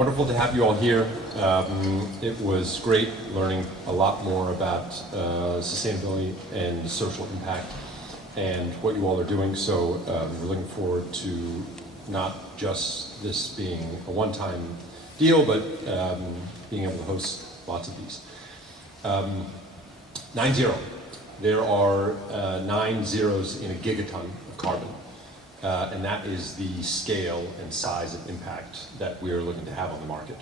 Wonderful to have you all here. It was great learning a lot more about sustainability and social impact and what you all are doing. So we're looking forward to not just this being a one-time deal, but being able to host lots of these. 9-0. There are 9 zeros in a gigaton of carbon. And that is the scale and size of impact that we are looking to have on the market.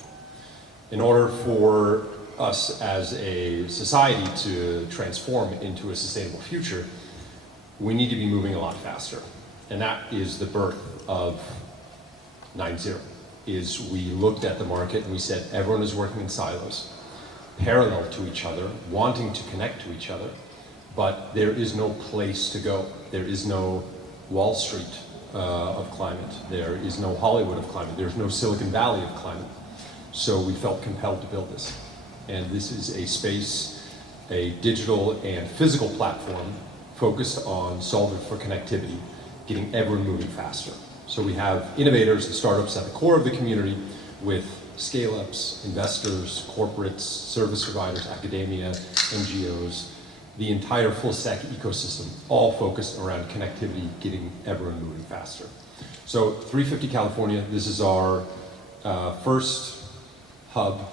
In order for us as a society to transform into a sustainable future, we need to be moving a lot faster. And that is the birth of 9-0, is we looked at the market and we said everyone is working in silos, parallel to each other, wanting to connect to each other, but there is no place to go. There is no Wall Street of climate. There is no Hollywood of climate. There's no Silicon Valley of climate. So we felt compelled to build this. And this is a space, a digital and physical platform focused on solving for connectivity, getting everyone moving faster. So we have innovators and startups at the core of the community with scale-ups, investors, corporates, service providers, academia, NGOs, the entire full stack ecosystem, all focused around connectivity, getting everyone moving faster. So 350 California, this is our first hub.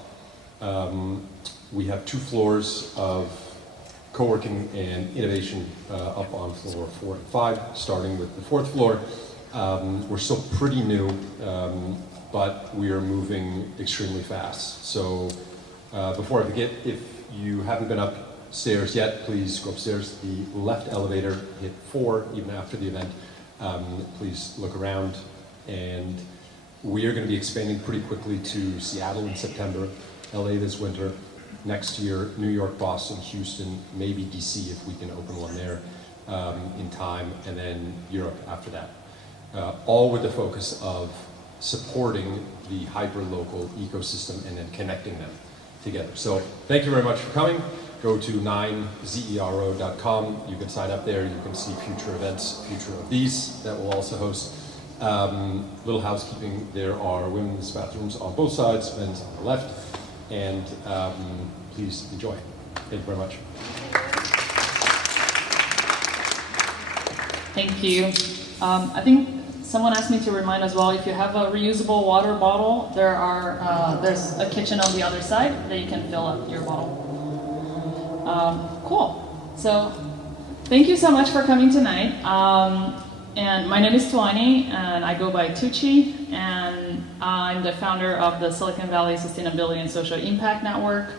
We have 2 floors of co-working and innovation up on floor 4 and 5, starting with the 4th floor. We're still pretty new, but we are moving extremely fast. So before I forget, if you haven't been upstairs yet, please go upstairs. The left elevator, hit 4 even after the event. Please look around. And we are going to be expanding pretty quickly to Seattle in September, LA this winter, next year, New York, Boston, Houston, maybe DC if we can open one there in time, and then Europe after that. All with the focus of supporting the hyper-local ecosystem and then connecting them together. So thank you very much for coming. Go to 9zero.com. You can sign up there. You can see future events, future of these that we'll also host. Little housekeeping. There are women's bathrooms on both sides, men's on the left. And please enjoy. Thank you very much. Thank you. I think someone asked me to remind as well, if you have a reusable water bottle, there's a kitchen on the other side that you can fill up your bottle. Cool. So thank you so much for coming tonight. And my name is Tuani, and I go by Tucci, and I'm the founder of the Silicon Valley Sustainability and Social Impact Network.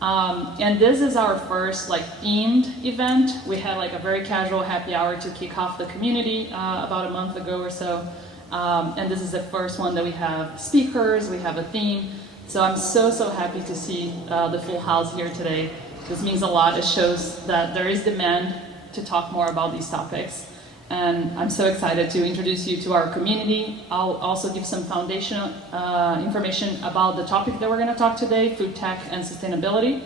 And this is our first themed event. We had a very casual happy hour to kick off the community about a month ago or so. And this is the first one that we have speakers, we have a theme. So I'm so happy to see the full house here today. This means a lot. It shows that there is demand to talk more about these topics. And I'm so excited to introduce you to our community. I'll also give some foundational information about the topic that we're going to talk today, food tech and sustainability.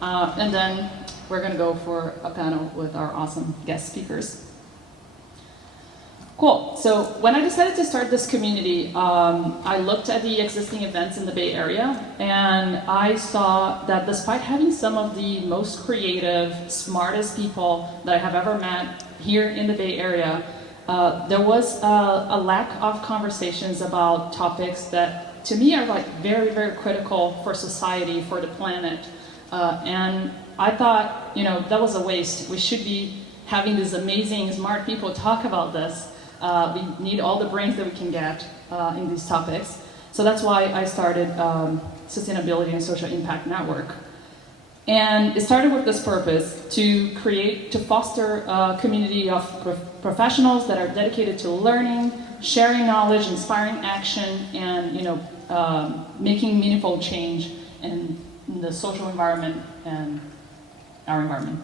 And then we're going to go for a panel with our awesome guest speakers. Cool. So when I decided to start this community, I looked at the existing events in the Bay Area, and I saw that despite having some of the most creative, smartest people that I have ever met here in the Bay Area, there was a lack of conversations about topics that, to me, are very critical for society, for the planet. And I thought, that was a waste. We should be having these amazing, smart people talk about this. We need all the brains that we can get in these topics. So that's why I started Sustainability and Social Impact Network. And it started with this purpose, to foster a community of professionals that are dedicated to learning, sharing knowledge, inspiring action, and making meaningful change in the social environment and our environment.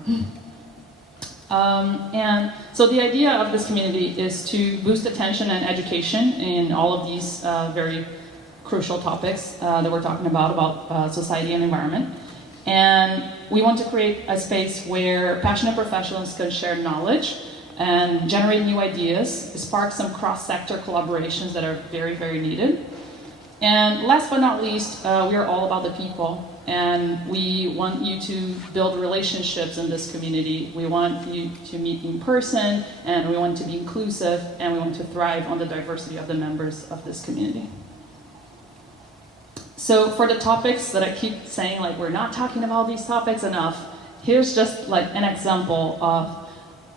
And so the idea of this community is to boost attention and education in all of these very crucial topics that we're talking about society and environment. And we want to create a space where passionate professionals can share knowledge and generate new ideas, spark some cross-sector collaborations that are very, very needed. And last but not least, we are all about the people. And we want you to build relationships in this community. We want you to meet in person, and we want to be inclusive, and we want to thrive on the diversity of the members of this community. So for the topics that I keep saying, like, we're not talking about these topics enough, here's just like an example of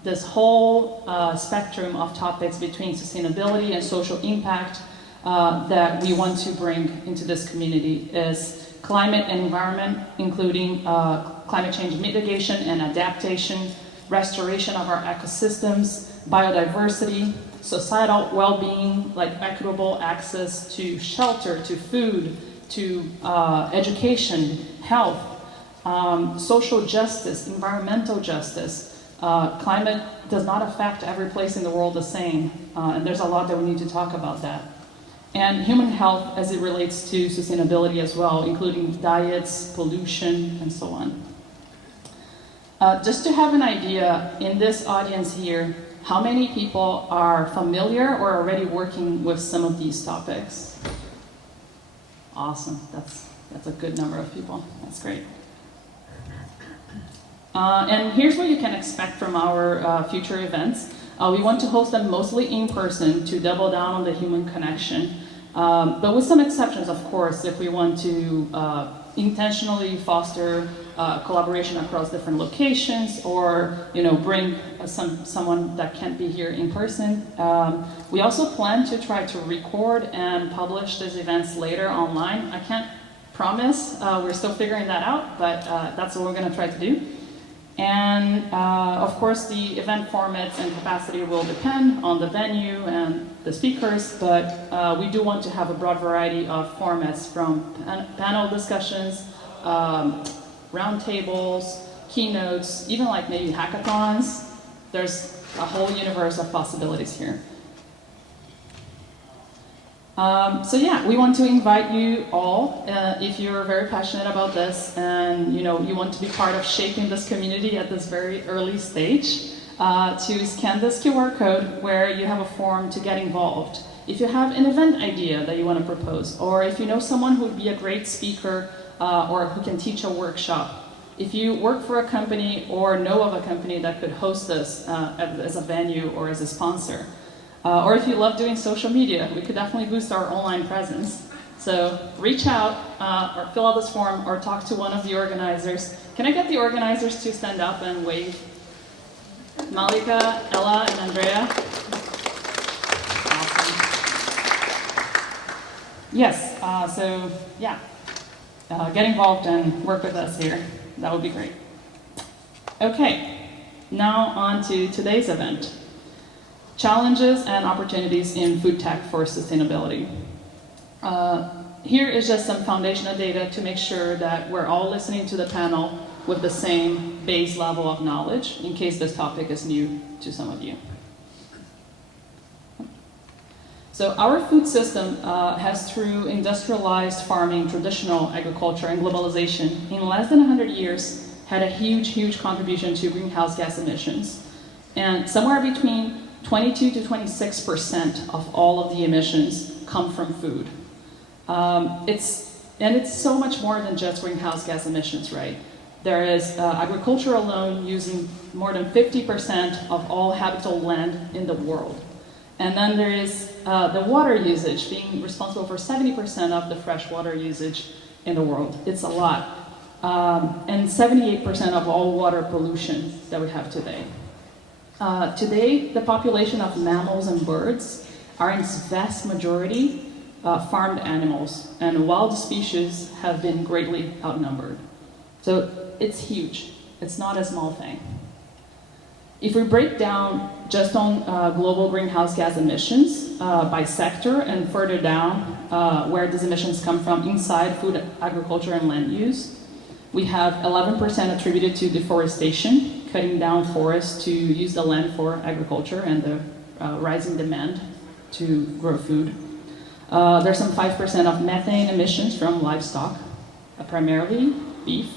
this whole spectrum of topics between sustainability and social impact that we want to bring into this community is climate and environment, including climate change mitigation and adaptation, restoration of our ecosystems, biodiversity, societal well-being, like equitable access to shelter, to food, to education, health, social justice, environmental justice. Climate does not affect every place in the world the same, and there's a lot that we need to talk about that. And human health as it relates to sustainability as well, including diets, pollution, and so on. Just to have an idea, in this audience here, how many people are familiar or already working with some of these topics? Awesome, that's a good number of people, that's great. And here's what you can expect from our future events. We want to host them mostly in person to double down on the human connection, but with some exceptions, of course, if we want to intentionally foster collaboration across different locations, or bring someone that can't be here in person. We also plan to try to record and publish these events later online. I can't promise, we're still figuring that out, but that's what we're going to try to do. And of course, the event formats and capacity will depend on the venue and the speakers, but we do want to have a broad variety of formats, from panel discussions, roundtables, keynotes, even like maybe hackathons. There's a whole universe of possibilities here. So yeah, we want to invite you all, if you're very passionate about this and you want to be part of shaping this community at this very early stage, to scan this QR code where you have a form to get involved. If you have an event idea that you want to propose, or if you know someone who would be a great speaker or who can teach a workshop, if you work for a company or know of a company that could host this as a venue or as a sponsor, or if you love doing social media, we could definitely boost our online presence. So reach out or fill out this form or talk to one of the organizers. Can I get the organizers to stand up and wave? Malika, Ella, and Andrea. Awesome. Yes, so yeah, get involved and work with us here. That would be great. Okay, now on to today's event. Challenges and opportunities in food tech for sustainability. Here is just some foundational data to make sure that we're all listening to the panel with the same base level of knowledge, in case this topic is new to some of you. So our food system has, through industrialized farming, traditional agriculture, and globalization, in less than 100 years, had a huge contribution to greenhouse gas emissions. And somewhere between 22 to 26% of all of the emissions come from food. It's so much more than just greenhouse gas emissions, right? There is agriculture alone using more than 50% of all habitable land in the world. And then there is the water usage, being responsible for 70% of the fresh water usage in the world. It's a lot. And 78% of all water pollution that we have today. Today, the population of mammals and birds are in its vast majority farmed animals, and wild species have been greatly outnumbered. So it's huge. It's not a small thing. If we break down just on global greenhouse gas emissions by sector and further down where these emissions come from inside food, agriculture, and land use, we have 11% attributed to deforestation, cutting down forests to use the land for agriculture and the rising demand to grow food. There's some 5% of methane emissions from livestock, primarily beef.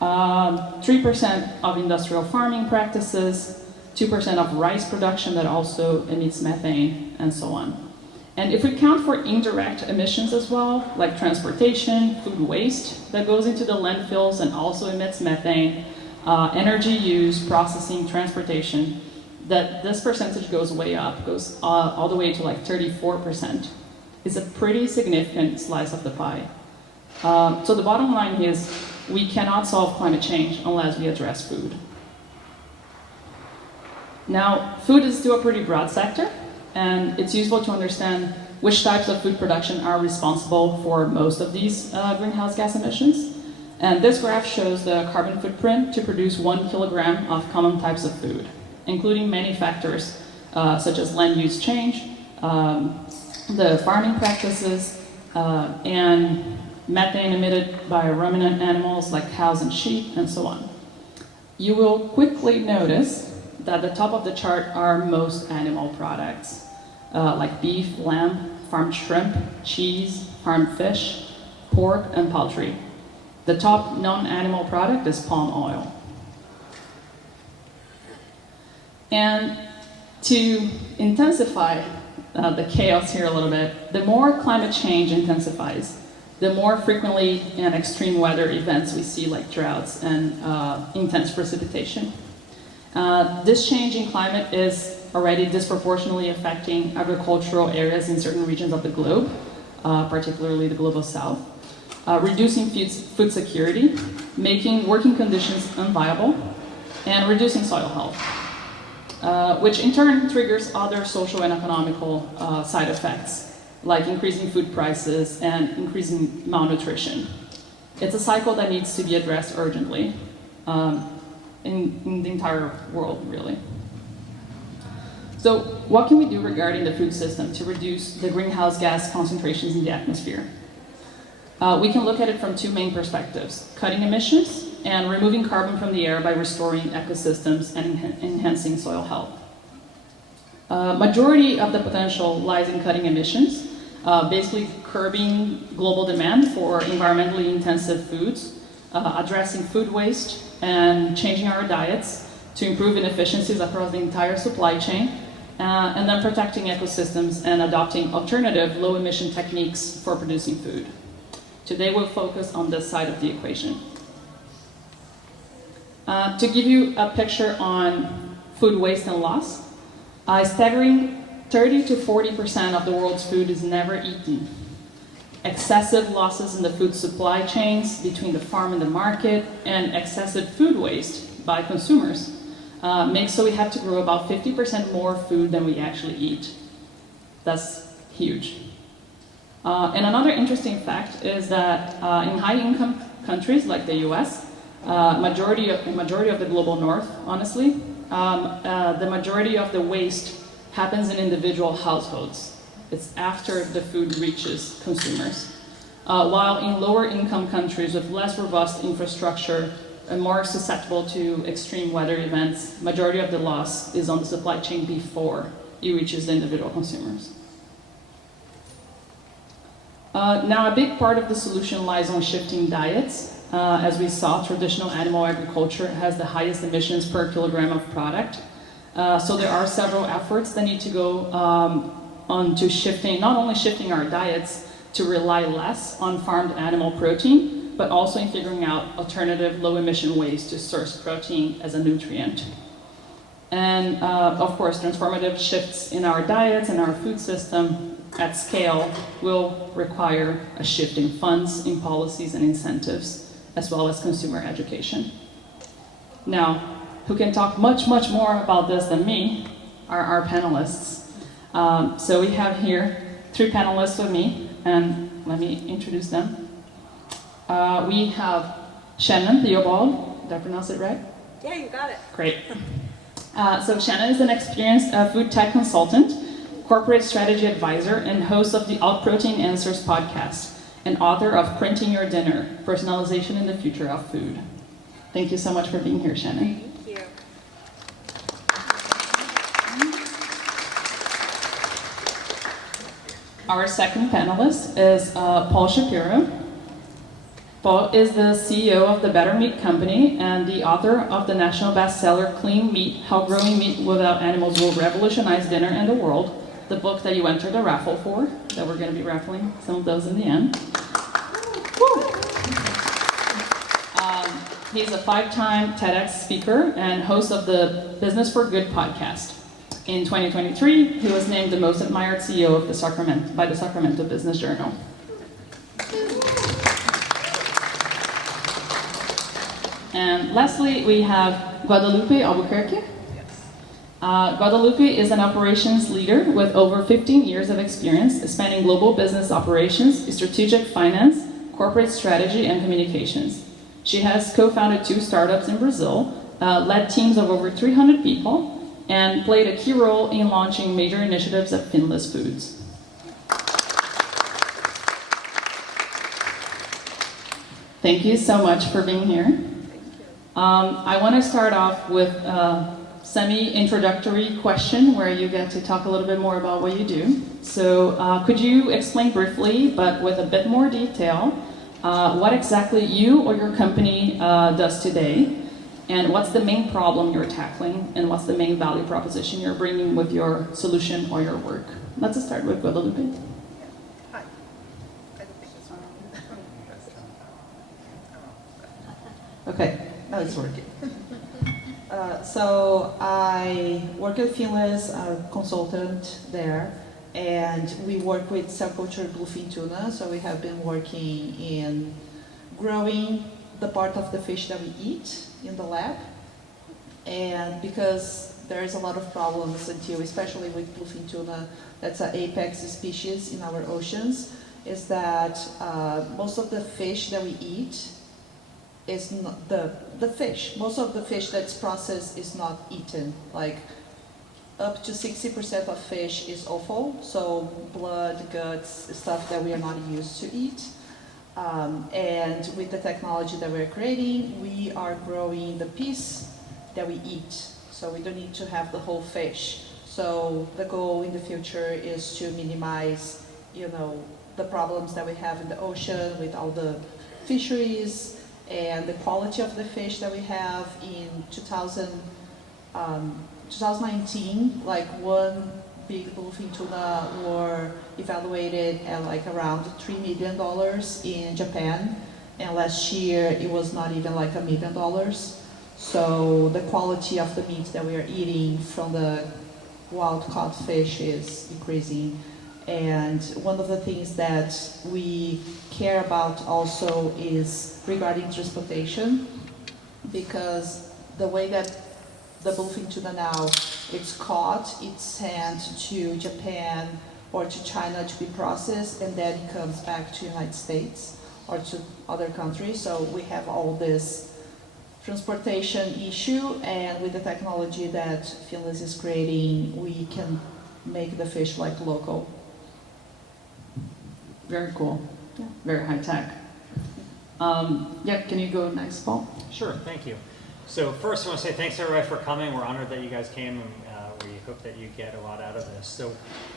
3% of industrial farming practices, 2% of rice production that also emits methane, and so on. And if we count for indirect emissions as well, like transportation, food waste that goes into the landfills and also emits methane, energy use, processing, transportation, that this percentage goes way up, goes all the way to like 34%. It's a pretty significant slice of the pie. So the bottom line is we cannot solve climate change unless we address food. Now, food is still a pretty broad sector, and it's useful to understand which types of food production are responsible for most of these greenhouse gas emissions. And this graph shows the carbon footprint to produce 1 kilogram of common types of food, including many factors such as land use change, the farming practices, and methane emitted by ruminant animals like cows and sheep, and so on. You will quickly notice that the top of the chart are most animal products, like beef, lamb, farmed shrimp, cheese, farmed fish, pork, and poultry. The top non-animal product is palm oil. And to intensify the chaos here a little bit, the more climate change intensifies, the more frequently and extreme weather events we see, like droughts and intense precipitation. This change in climate is already disproportionately affecting agricultural areas in certain regions of the globe, particularly the global south, reducing food security, making working conditions unviable, and reducing soil health, which in turn triggers other social and economical side effects, like increasing food prices and increasing malnutrition. It's a cycle that needs to be addressed urgently in the entire world, really. So what can we do regarding the food system to reduce the greenhouse gas concentrations in the atmosphere? We can look at it from two main perspectives: cutting emissions and removing carbon from the air by restoring ecosystems and enhancing soil health. Majority of the potential lies in cutting emissions, basically curbing global demand for environmentally intensive foods, addressing food waste, and changing our diets to improve inefficiencies across the entire supply chain, and then protecting ecosystems and adopting alternative low-emission techniques for producing food. Today we'll focus on this side of the equation. To give you a picture on food waste and loss, a staggering 30 to 40% of the world's food is never eaten. Excessive losses in the food supply chains between the farm and the market, and excessive food waste by consumers makes so we have to grow about 50% more food than we actually eat. That's huge. And another interesting fact is that in high-income countries like the US, majority of the global north, honestly, the majority of the waste happens in individual households. It's after the food reaches consumers. While in lower income countries with less robust infrastructure and more susceptible to extreme weather events, majority of the loss is on the supply chain before it reaches the individual consumers. Now, a big part of the solution lies on shifting diets. As we saw, traditional animal agriculture has the highest emissions per kilogram of product. So there are several efforts that need to go on to shifting, not only shifting our diets to rely less on farmed animal protein, but also in figuring out alternative low-emission ways to source protein as a nutrient. And of course, transformative shifts in our diets and our food system at scale will require a shift in funds, in policies and incentives, as well as consumer education. Now, who can talk much, much more about this than me are our panelists. So we have here 3 panelists with me, and let me introduce them. We have Shannon Theobald. Did I pronounce it right? Yeah, you got it. Great. So Shannon is an experienced food tech consultant, corporate strategy advisor, and host of the Alt Protein Answers podcast, and author of Printing Your Dinner, Personalization in the Future of Food. Thank you so much for being here, Shannon. Thank you. Our second panelist is Paul Shapiro. Paul is the CEO of the Better Meat Company and the author of the national bestseller Clean Meat: How Growing Meat Without Animals Will Revolutionize Dinner and the World, the book that you entered a raffle for, that we're going to be raffling some of those in the end. He's a 5-time TEDx speaker and host of the Business for Good podcast. In 2023, he was named the most admired CEO of by the Sacramento Business Journal. And lastly, we have Guadalupe Albuquerque. Guadalupe is an operations leader with over 15 years of experience spanning global business operations, strategic finance, corporate strategy, and communications. She has co-founded 2 startups in Brazil, led teams of over 300 people, and played a key role in launching major initiatives at Finless Foods. Thank you so much for being here. I want to start off with a semi-introductory question where you get to talk a little bit more about what you do. So could you explain briefly, but with a bit more detail, what exactly you or your company does today, and what's the main problem you're tackling, and what's the main value proposition you're bringing with your solution or your work? Let's start with Guadalupe. Hi. Okay, now it's working. So I work at Finless, a consultant there, and we work with cell culture bluefin tuna. So we have been working in growing the part of the fish that we eat in the lab. And because there is a lot of problems especially with bluefin tuna, that's an apex species in our oceans, is that most of the fish that we eat is not the fish. Most of the fish that's processed is not eaten. Like up to 60% of fish is offal, so blood, guts, stuff that we are not used to eat. And with the technology that we're creating, we are growing the piece that we eat. So we don't need to have the whole fish. So the goal in the future is to minimize, the problems that we have in the ocean with all the fisheries and the quality of the fish that we have. In 2019, like one big bluefin tuna were evaluated at like around $3 million in Japan, and last year it was not even like $1 million. So the quality of the meat that we are eating from the wild caught fish is increasing. And one of the things that we care about also is regarding transportation, because the way that the bluefin tuna now, it's caught, it's sent to Japan or to China to be processed, and then it comes back to the United States or to other countries. So we have all this transportation issue, and with the technology that Finless is creating, we can make the fish like local. Very cool. Yeah. Very high tech. Can you go next, Paul? Sure, thank you. So first I want to say thanks everybody for coming. We're honored that you guys came, and we hope that you get a lot out of this. So,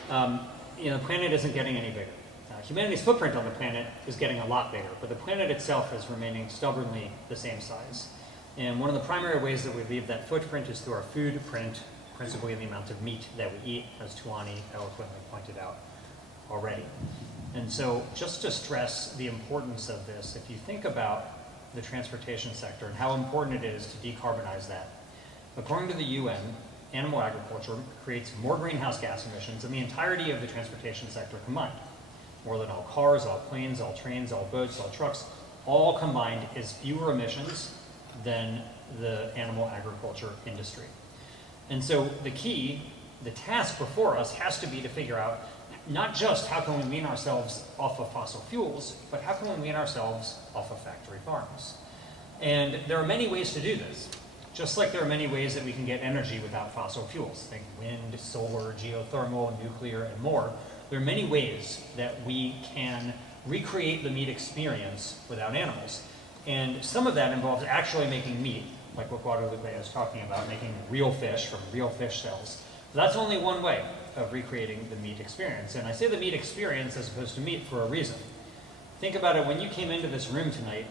the planet isn't getting any bigger. Humanity's footprint on the planet is getting a lot bigger, but the planet itself is remaining stubbornly the same size. And one of the primary ways that we leave that footprint is through our food print, principally the amount of meat that we eat, as Tuani eloquently pointed out already. And so just to stress the importance of this, if you think about the transportation sector and how important it is to decarbonize that, according to the UN, animal agriculture creates more greenhouse gas emissions than the entirety of the transportation sector combined. More than all cars, all planes, all trains, all boats, all trucks, all combined is fewer emissions than the animal agriculture industry. And so the task before us has to be to figure out not just how can we wean ourselves off of fossil fuels, but how can we wean ourselves off of factory farms? And there are many ways to do this. Just like there are many ways that we can get energy without fossil fuels. Think wind, solar, geothermal, nuclear, and more. There are many ways that we can recreate the meat experience without animals. And some of that involves actually making meat, like what Guadalupe is talking about, making real fish from real fish cells. But that's only one way of recreating the meat experience. And I say the meat experience as opposed to meat for a reason. Think about it, when you came into this room tonight,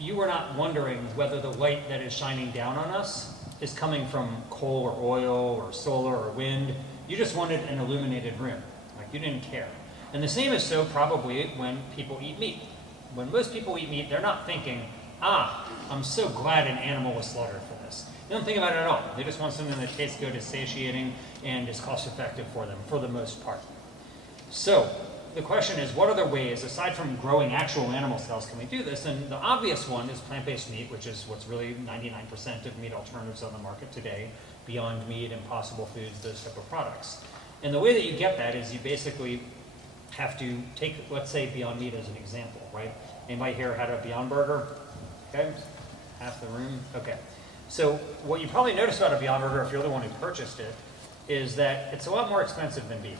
you were not wondering whether the light that is shining down on us is coming from coal or oil or solar or wind. You just wanted an illuminated room. Like, you didn't care. And the same is so probably when people eat meat. When most people eat meat, they're not thinking, I'm so glad an animal was slaughtered for this. They don't think about it at all. They just want something that tastes good, is satiating, and is cost effective for them, for the most part. So the question is, what other ways, aside from growing actual animal cells, can we do this? And the obvious one is plant-based meat, which is what's really 99% of meat alternatives on the market today, Beyond Meat, Impossible Foods, those type of products. And the way that you get that is you basically have to take, let's say, Beyond Meat as an example, right? Anybody here had a Beyond Burger? Okay, half the room. Okay. So what you probably noticed about a Beyond Burger, if you're the one who purchased it, is that it's a lot more expensive than beef.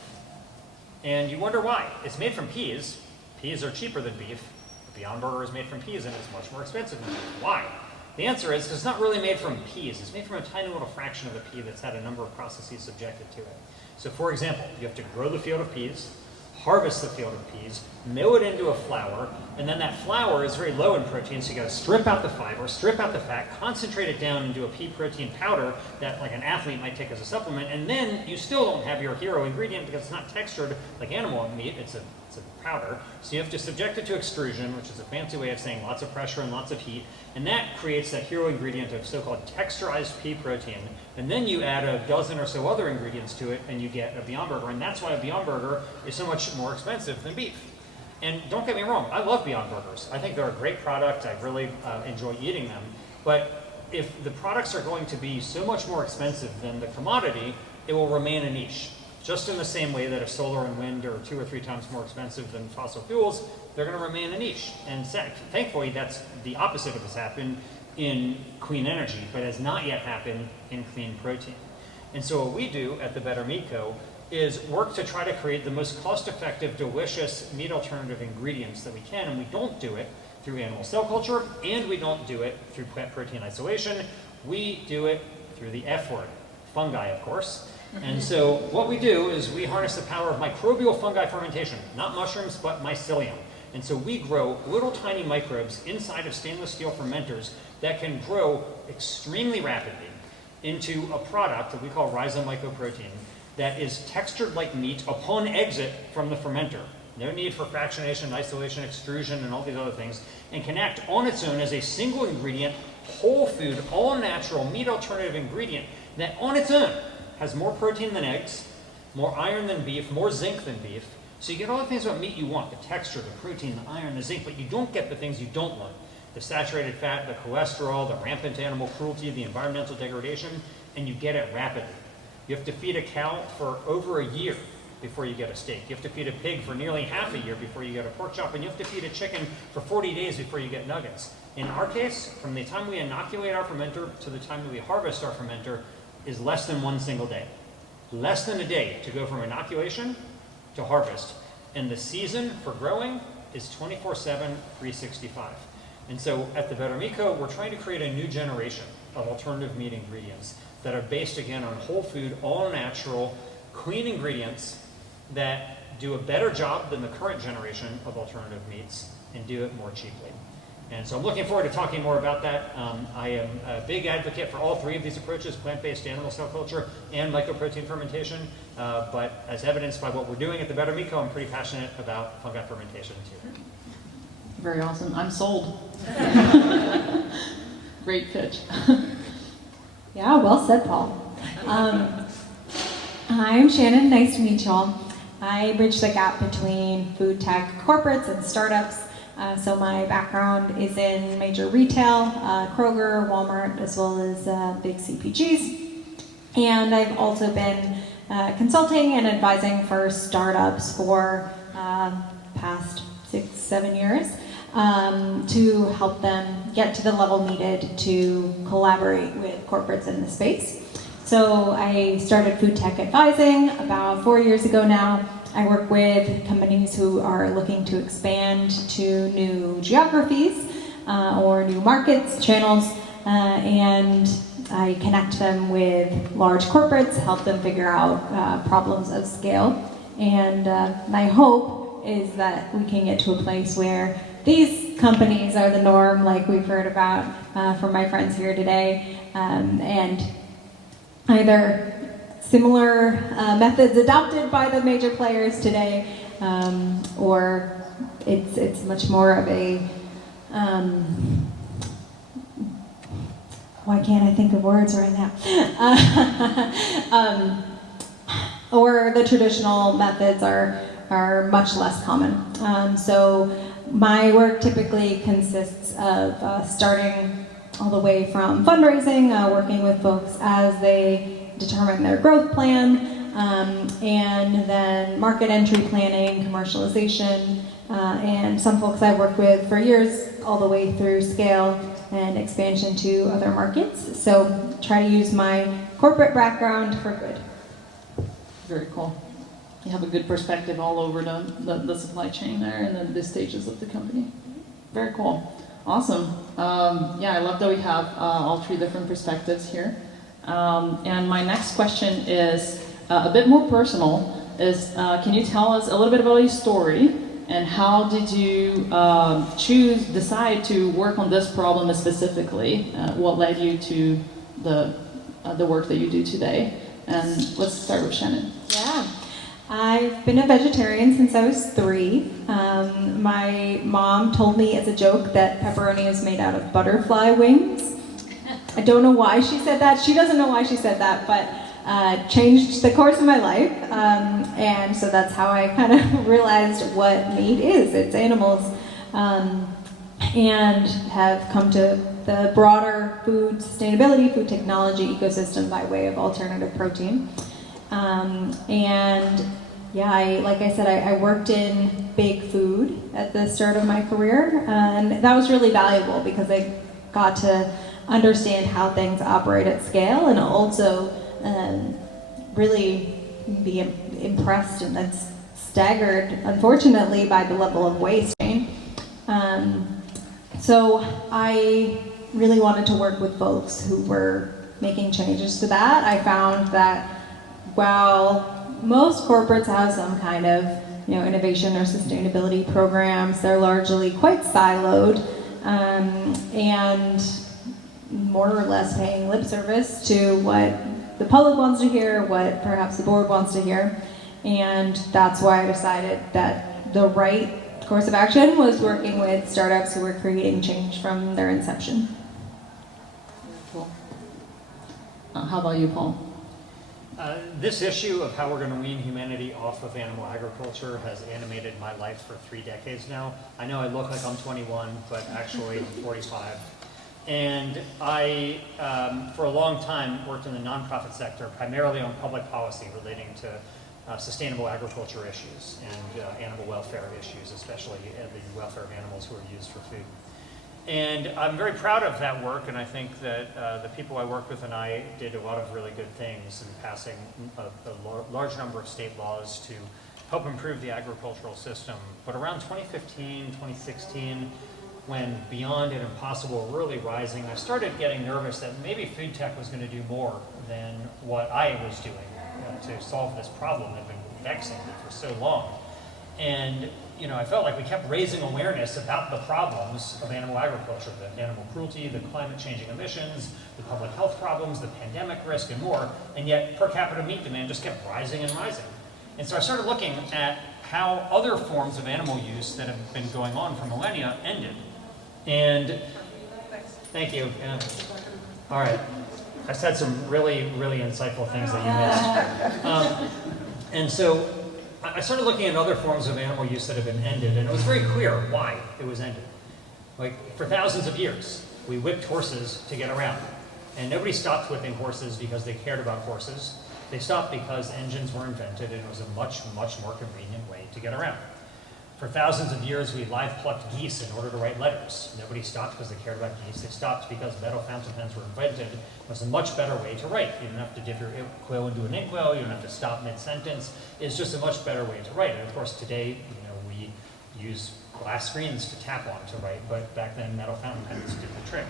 And you wonder why. It's made from peas. Peas are cheaper than beef. A Beyond Burger is made from peas and it's much more expensive than beef. Why? The answer is because it's not really made from peas. It's made from a tiny little fraction of a pea that's had a number of processes subjected to it. So for example, you have to grow the field of peas, harvest the field of peas, mill it into a flour, and then that flour is very low in protein, so you got to strip out the fiber, strip out the fat, concentrate it down into a pea protein powder that like an athlete might take as a supplement, and then you still don't have your hero ingredient because it's not textured like animal meat, it's a powder. So you have to subject it to extrusion, which is a fancy way of saying lots of pressure and lots of heat, and that creates that hero ingredient of so-called texturized pea protein. And then you add a dozen or so other ingredients to it, and you get a Beyond Burger, and that's why a Beyond Burger is so much more expensive than beef. And don't get me wrong, I love Beyond Burgers. I think they're a great product. I really enjoy eating them. But if the products are going to be so much more expensive than the commodity, it will remain a niche. Just in the same way that if solar and wind are 2 or 3 times more expensive than fossil fuels, they're going to remain a niche. And thankfully, that's the opposite of what's happened in clean energy, but has not yet happened in clean protein. And so what we do at the Better Meat Co. is work to try to create the most cost-effective, delicious meat alternative ingredients that we can, and we don't do it through animal cell culture, and we don't do it through plant protein isolation. We do it through the F word, fungi, of course. And so what we do is we harness the power of microbial fungi fermentation, not mushrooms, but mycelium. And so we grow little tiny microbes inside of stainless steel fermenters that can grow extremely rapidly into a product that we call rhizomycoprotein that is textured like meat upon exit from the fermenter. No need for fractionation, isolation, extrusion, and all these other things, and can act on its own as a single ingredient, whole food, all natural meat alternative ingredient that on its own has more protein than eggs, more iron than beef, more zinc than beef. So you get all the things about meat you want, the texture, the protein, the iron, the zinc, but you don't get the things you don't want. The saturated fat, the cholesterol, the rampant animal cruelty, the environmental degradation, and you get it rapidly. You have to feed a cow for over a year before you get a steak. You have to feed a pig for nearly half a year before you get a pork chop, and you have to feed a chicken for 40 days before you get nuggets. In our case, from the time we inoculate our fermenter to the time that we harvest our fermenter is less than one single day. Less than a day to go from inoculation to harvest. And the season for growing is 24/7, 365. And so at the Better Meat Co., we're trying to create a new generation of alternative meat ingredients that are based again on whole food, all natural, clean ingredients that do a better job than the current generation of alternative meats and do it more cheaply. And so I'm looking forward to talking more about that. I am a big advocate for all 3 of these approaches, plant-based animal cell culture and mycoprotein fermentation. But as evidenced by what we're doing at the Better Meat Co., I'm pretty passionate about fungi fermentation too. Very awesome. I'm sold. Great pitch. Yeah, well said, Paul. I'm Shannon. Nice to meet y'all. I bridge the gap between food tech corporates and startups. So my background is in major retail, Kroger, Walmart, as well as big CPGs. And I've also been consulting and advising for startups for past 6-7 years to help them get to the level needed to collaborate with corporates in the space. So I started food tech advising about 4 years ago now. I work with companies who are looking to expand to new geographies or new markets, channels, and I connect them with large corporates, help them figure out problems of scale. And my hope is that we can get to a place where these companies are the norm, like we've heard about from my friends here today, and either similar methods adopted by the major players today, or it's much more of a why can't I think of words right now? Or the traditional methods are much less common. So my work typically consists of starting all the way from fundraising, working with folks as they determine their growth plan, and then market entry planning, commercialization, and some folks I've worked with for years all the way through scale and expansion to other markets. So try to use my corporate background for good. Very cool. You have a good perspective all over the supply chain there and the stages of the company. Very cool. Awesome. Yeah, I love that we have all three different perspectives here. And my next question is a bit more personal. Can you tell us a little bit about your story and how did you decide to work on this problem specifically? What led you to the work that you do today? And let's start with Shannon. Yeah. I've been a vegetarian since I was 3. My mom told me as a joke that pepperoni is made out of butterfly wings. I don't know why she said that. She doesn't know why she said that, but changed the course of my life. And so that's how I kind of realized what meat is. It's animals. And have come to the broader food sustainability, food technology ecosystem by way of alternative protein. And yeah, like I said, I worked in big food at the start of my career, and that was really valuable because I got to understand how things operate at scale, and also really be impressed and then staggered, unfortunately, by the level of waste. So I really wanted to work with folks who were making changes to that. I found that while most corporates have some kind of innovation or sustainability programs, they're largely quite siloed and more or less paying lip service to what the public wants to hear, what perhaps the board wants to hear. And that's why I decided that the right course of action was working with startups who were creating change from their inception. Cool. How about you, Paul? This issue of how we're going to wean humanity off of animal agriculture has animated my life for 3 decades now. I know I look like I'm 21, but actually I'm 45. And I, for a long time, worked in the nonprofit sector, primarily on public policy relating to sustainable agriculture issues and animal welfare issues, especially the welfare of animals who are used for food. And I'm very proud of that work, and I think that the people I worked with and I did a lot of really good things in passing a large number of state laws to help improve the agricultural system. But around 2015, 2016, when Beyond and Impossible were really rising, I started getting nervous that maybe food tech was going to do more than what I was doing to solve this problem that had been vexing me for so long. And I felt like we kept raising awareness about the problems of animal agriculture, the animal cruelty, the climate changing emissions, the public health problems, the pandemic risk, and more, and yet per capita meat demand just kept rising and rising. And so I started looking at how other forms of animal use that have been going on for millennia ended. And thank you. Yeah. All right. I said some really, really insightful things that you missed. And so I started looking at other forms of animal use that have been ended, and it was very clear why it was ended. Like, for thousands of years, we whipped horses to get around. And nobody stopped whipping horses because they cared about horses. They stopped because engines were invented, and it was a much, much more convenient way to get around. For thousands of years, we live-plucked geese in order to write letters. Nobody stopped because they cared about geese. They stopped because metal fountain pens were invented. It was a much better way to write. You don't have to dip your quill into an inkwell. You don't have to stop mid-sentence. It's just a much better way to write. And of course, today, we use glass screens to tap on to write, but back then, metal fountain pens did the trick.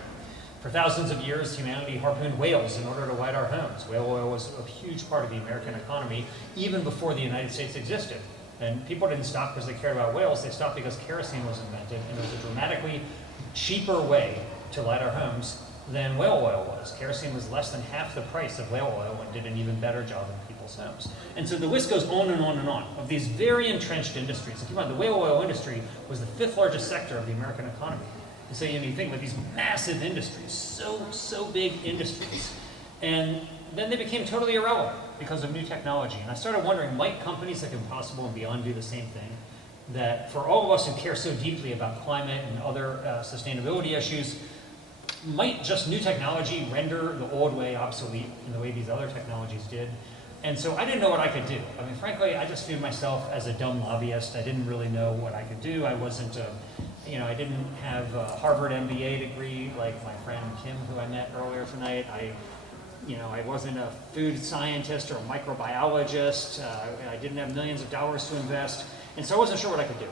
For thousands of years, humanity harpooned whales in order to light our homes. Whale oil was a huge part of the American economy, even before the United States existed. And people didn't stop because they cared about whales. They stopped because kerosene was invented, and it was a dramatically cheaper way to light our homes than whale oil was. Kerosene was less than half the price of whale oil and did an even better job in people's homes. And so the list goes on and on and on of these very entrenched industries. And keep in mind, the whale oil industry was the 5th largest sector of the American economy. And so you think about these massive industries, so big industries. And then they became totally irrelevant because of new technology. And I started wondering, might companies like Impossible and Beyond do the same thing? That for all of us who care so deeply about climate and other sustainability issues, might just new technology render the old way obsolete in the way these other technologies did? And so I didn't know what I could do. I mean, frankly, I just viewed myself as a dumb lobbyist. I didn't really know what I could do. I wasn't, I didn't have a Harvard MBA degree like my friend Kim, who I met earlier tonight. I wasn't a food scientist or a microbiologist. I didn't have millions of dollars to invest. And so I wasn't sure what I could do.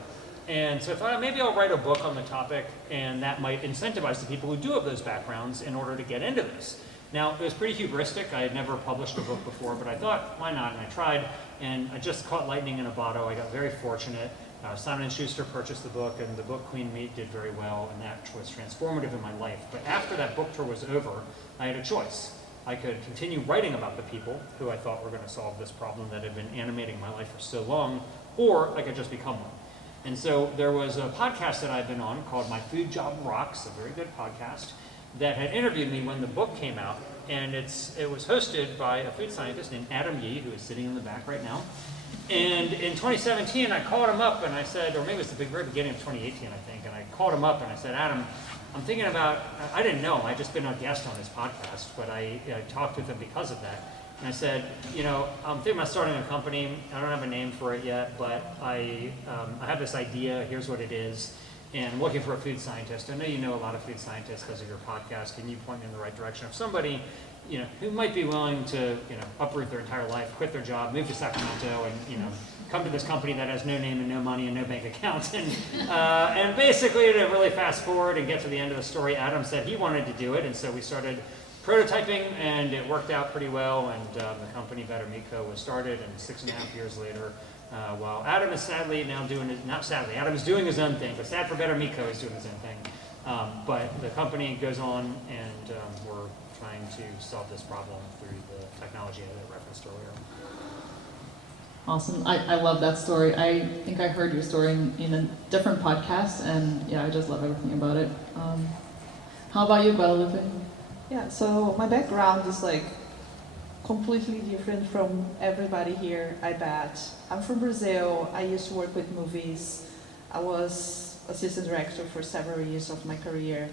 And so I thought maybe I'll write a book on the topic, and that might incentivize the people who do have those backgrounds in order to get into this. Now, it was pretty hubristic. I had never published a book before, but I thought, why not? And I tried, and I just caught lightning in a bottle. I got very fortunate. Simon & Schuster purchased the book, and the book Clean Meat did very well, and that was transformative in my life. But after that book tour was over, I had a choice. I could continue writing about the people who I thought were going to solve this problem that had been animating my life for so long, or I could just become one. And so there was a podcast that I'd been on called My Food Job Rocks, a very good podcast, that had interviewed me when the book came out. And it was hosted by a food scientist named Adam Yee, who is sitting in the back right now. And in 2017, I called him up and I said, or maybe it was the very beginning of 2018, I think, and I called him up and I said, Adam, I'm thinking about, I didn't know him, I'd just been a guest on his podcast, but I talked with him because of that. And I said, I'm thinking about starting a company. I don't have a name for it yet, but I have this idea. Here's what it is. And I'm looking for a food scientist. I know you know a lot of food scientists because of your podcast. Can you point me in the right direction of somebody, who might be willing to, uproot their entire life, quit their job, move to Sacramento, and, come to this company that has no name and no money and no bank account. And basically, to really fast forward and get to the end of the story, Adam said he wanted to do it. And so we started prototyping, and it worked out pretty well, and the company Better Meat Co. was started, and 6.5 years later, while Adam is sadly now doing his, not sadly, Adam is doing his own thing, but sad for Better Meat Co. is doing his own thing. But the company goes on, and we're trying to solve this problem through the technology I referenced earlier. Awesome. I love that story. I think I heard your story in a different podcast, and yeah, I just love everything about it. How about you, Guadalupe? Yeah, so my background is like completely different from everybody here, I bet. I'm from Brazil. I used to work with movies. I was assistant director for several years of my career.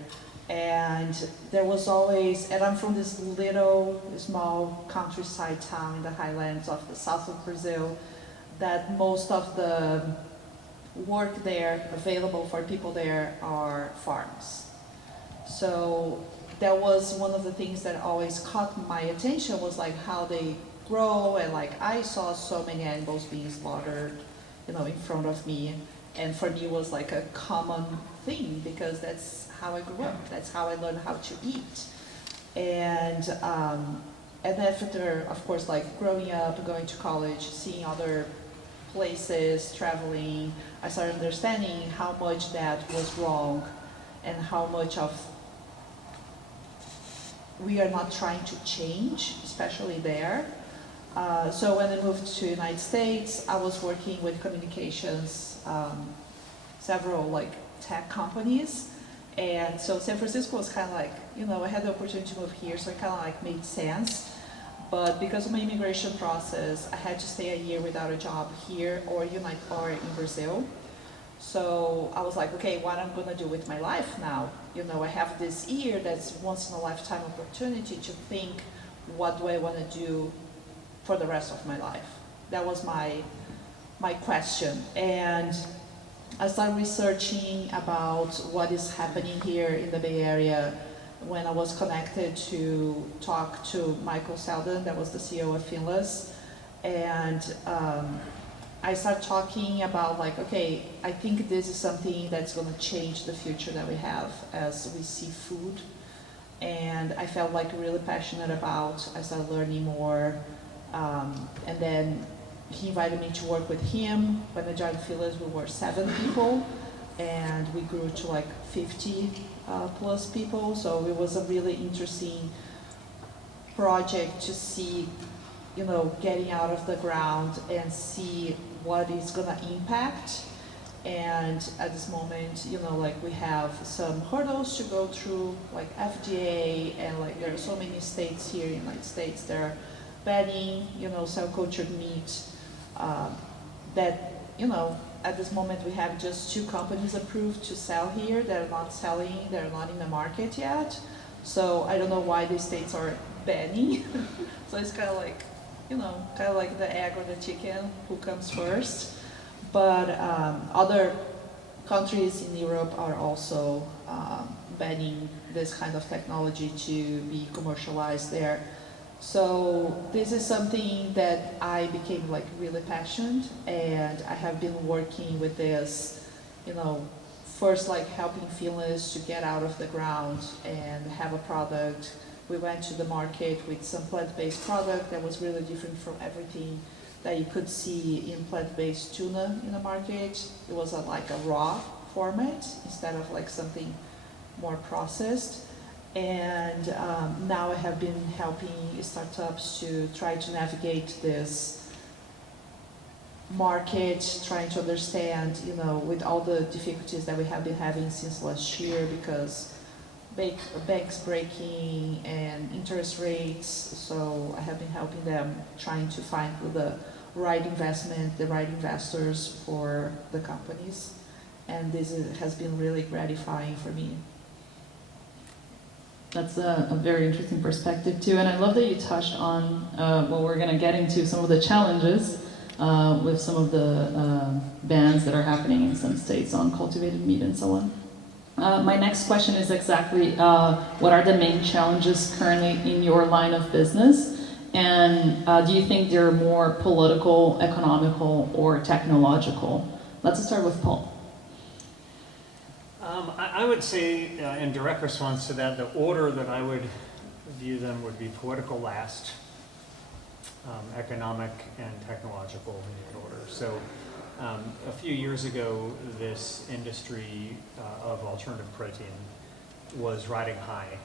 And there was always, and I'm from this little, small countryside town in the highlands of the south of Brazil, that most of the work there available for people there are farms. So that was one of the things that always caught my attention, was like how they grow, and like I saw so many animals being slaughtered, in front of me. And for me it was like a common thing, because that's how I grew up. That's how I learned how to eat. And after, of course, like growing up, going to college, seeing other places, traveling, I started understanding how much that was wrong, and how much of we are not trying to change, especially there. So when I moved to the United States, I was working with communications, several like tech companies. And so San Francisco was kind of like, I had the opportunity to move here, so it kind of like made sense. But because of my immigration process, I had to stay a year without a job here or in Brazil. So I was like, okay, what I'm gonna do with my life now? I have this year that's once in a lifetime opportunity to think, what do I wanna do for the rest of my life? That was my question. And I started researching about what is happening here in the Bay Area when I was connected to talk to Michael Selden, that was the CEO of Finless. And I started talking about like, okay, I think this is something that's going to change the future that we have as we see food. And I felt like really passionate about, I started learning more. And then he invited me to work with him. When I joined Finless, we were 7 people. and we grew to like 50 plus people. So it was a really interesting project to see, you know, getting out of the ground and see what it's gonna impact. And at this moment, you know, like we have some hurdles to go through, like FDA, and like there are so many states here in the United States that are banning, you know, cell-cultured meat. That, you know, at this moment we have just 2 companies approved to sell here. They're not selling, they're not in the market yet. So I don't know why the states are banning. So it's kind of like, you know, kind of like the egg or the chicken, who comes first. But other countries in Europe are also banning this kind of technology to be commercialized there. So this is something that I became like really passionate, and I have been working with this, you know, first like helping Finless to get out of the ground and have a product. We went to the market with some plant-based product that was really different from everything that you could see in plant-based tuna in the market. It was like a raw format instead of like something more processed. And now I have been helping startups to try to navigate this market, trying to understand, you know, with all the difficulties that we have been having since last year, because banks breaking and interest rates. So I have been helping them trying to find the right investment, the right investors for the companies. And this has been really gratifying for me. That's a very interesting perspective too, and I love that you touched on, well, we're going to get into some of the challenges with some of the bans that are happening in some states on cultivated meat and so on. My next question is exactly what are the main challenges currently in your line of business, and do you think they're more political, economical, or technological? Let's start with Paul. I would say, in direct response to that, the order that I would view them would be political last, economic and technological in that order. So a few years ago, this industry of alternative protein was riding high.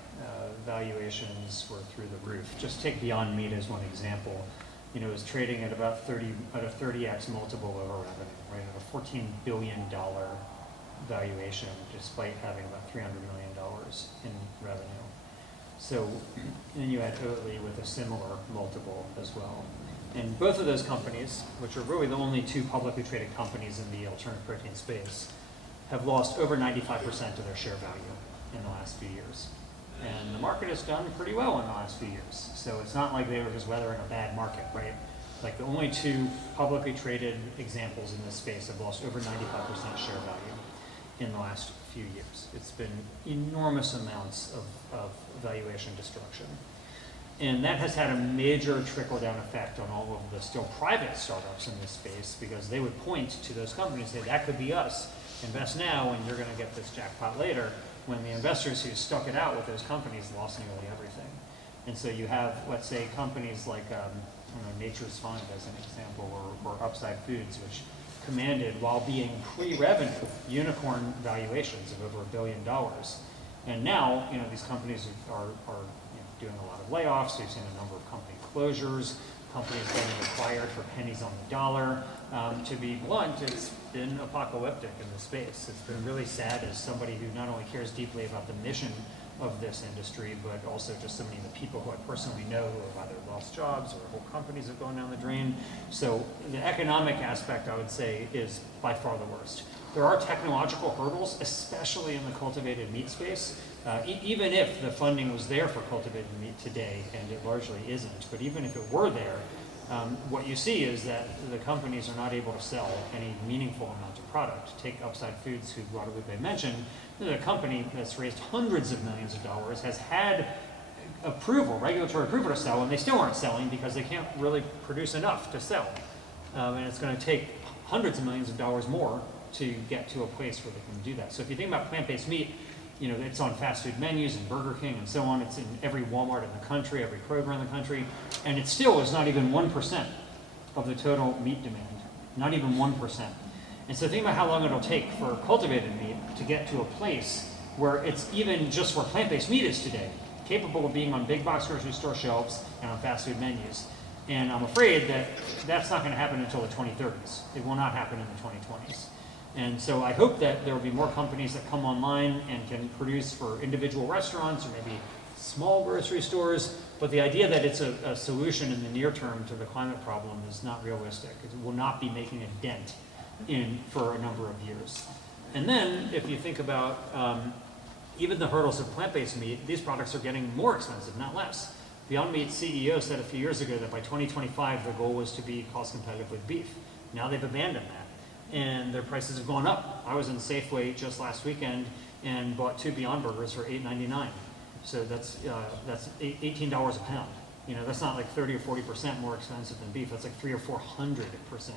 Valuations were through the roof. Just take Beyond Meat as one example. You know, it was trading at about 30x multiple over revenue, right? At a $14 billion valuation, despite having about $300 million in revenue. So then you had Oatly with a similar multiple as well. And both of those companies, which are really the only 2 publicly traded companies in the alternative protein space, have lost over 95% of their share value in the last few years. And the market has done pretty well in the last few years. So it's not like they were just weathering a bad market, right? Like the only 2 publicly traded examples in this space have lost over 95% share value in the last few years. It's been enormous amounts of valuation destruction. And that has had a major trickle-down effect on all of the still private startups in this space, because they would point to those companies and say, that could be us. Invest now and you're going to get this jackpot later, when the investors who stuck it out with those companies lost nearly everything. And so you have, let's say, companies like Nature's Fund as an example, or Upside Foods, which commanded, while being pre-revenue, unicorn valuations of over $1 billion. And now, you know, these companies are doing a lot of layoffs. We've seen a number of company closures, companies getting acquired for pennies on the dollar. To be blunt, it's been apocalyptic in the space. It's been really sad as somebody who not only cares deeply about the mission of this industry, but also just so many of the people who I personally know who have either lost jobs or whole companies have gone down the drain. So the economic aspect, I would say, is by far the worst. There are technological hurdles, especially in the cultivated meat space. Even if the funding was there for cultivated meat today, and it largely isn't, but even if it were there, what you see is that the companies are not able to sell any meaningful amount of product. Take Upside Foods, who Guadalupe mentioned. This is a company that's raised hundreds of millions of dollars, has had approval, regulatory approval to sell, and they still aren't selling because they can't really produce enough to sell. And it's going to take hundreds of millions of dollars more to get to a place where they can do that. So if you think about plant-based meat, you know, it's on fast food menus and Burger King and so on. It's in every Walmart in the country, every Kroger in the country, and it still is not even 1% of the total meat demand, not even 1%. And so think about how long it'll take for cultivated meat to get to a place where it's even just where plant-based meat is today, capable of being on big box grocery store shelves and on fast food menus. And I'm afraid that that's not going to happen until the 2030s. It will not happen in the 2020s. And so I hope that there will be more companies that come online and can produce for individual restaurants or maybe small grocery stores. But the idea that it's a solution in the near term to the climate problem is not realistic. It will not be making a dent in for a number of years. And then if you think about even the hurdles of plant-based meat, these products are getting more expensive, not less. Beyond Meat's CEO said a few years ago that by 2025 their goal was to be cost competitive with beef. Now they've abandoned that, and their prices have gone up. I was in Safeway just last weekend and bought 2 Beyond Burgers for $8.99. So that's $18 a pound. You know, that's not like 30 or 40% more expensive than beef. That's like 300 or 400%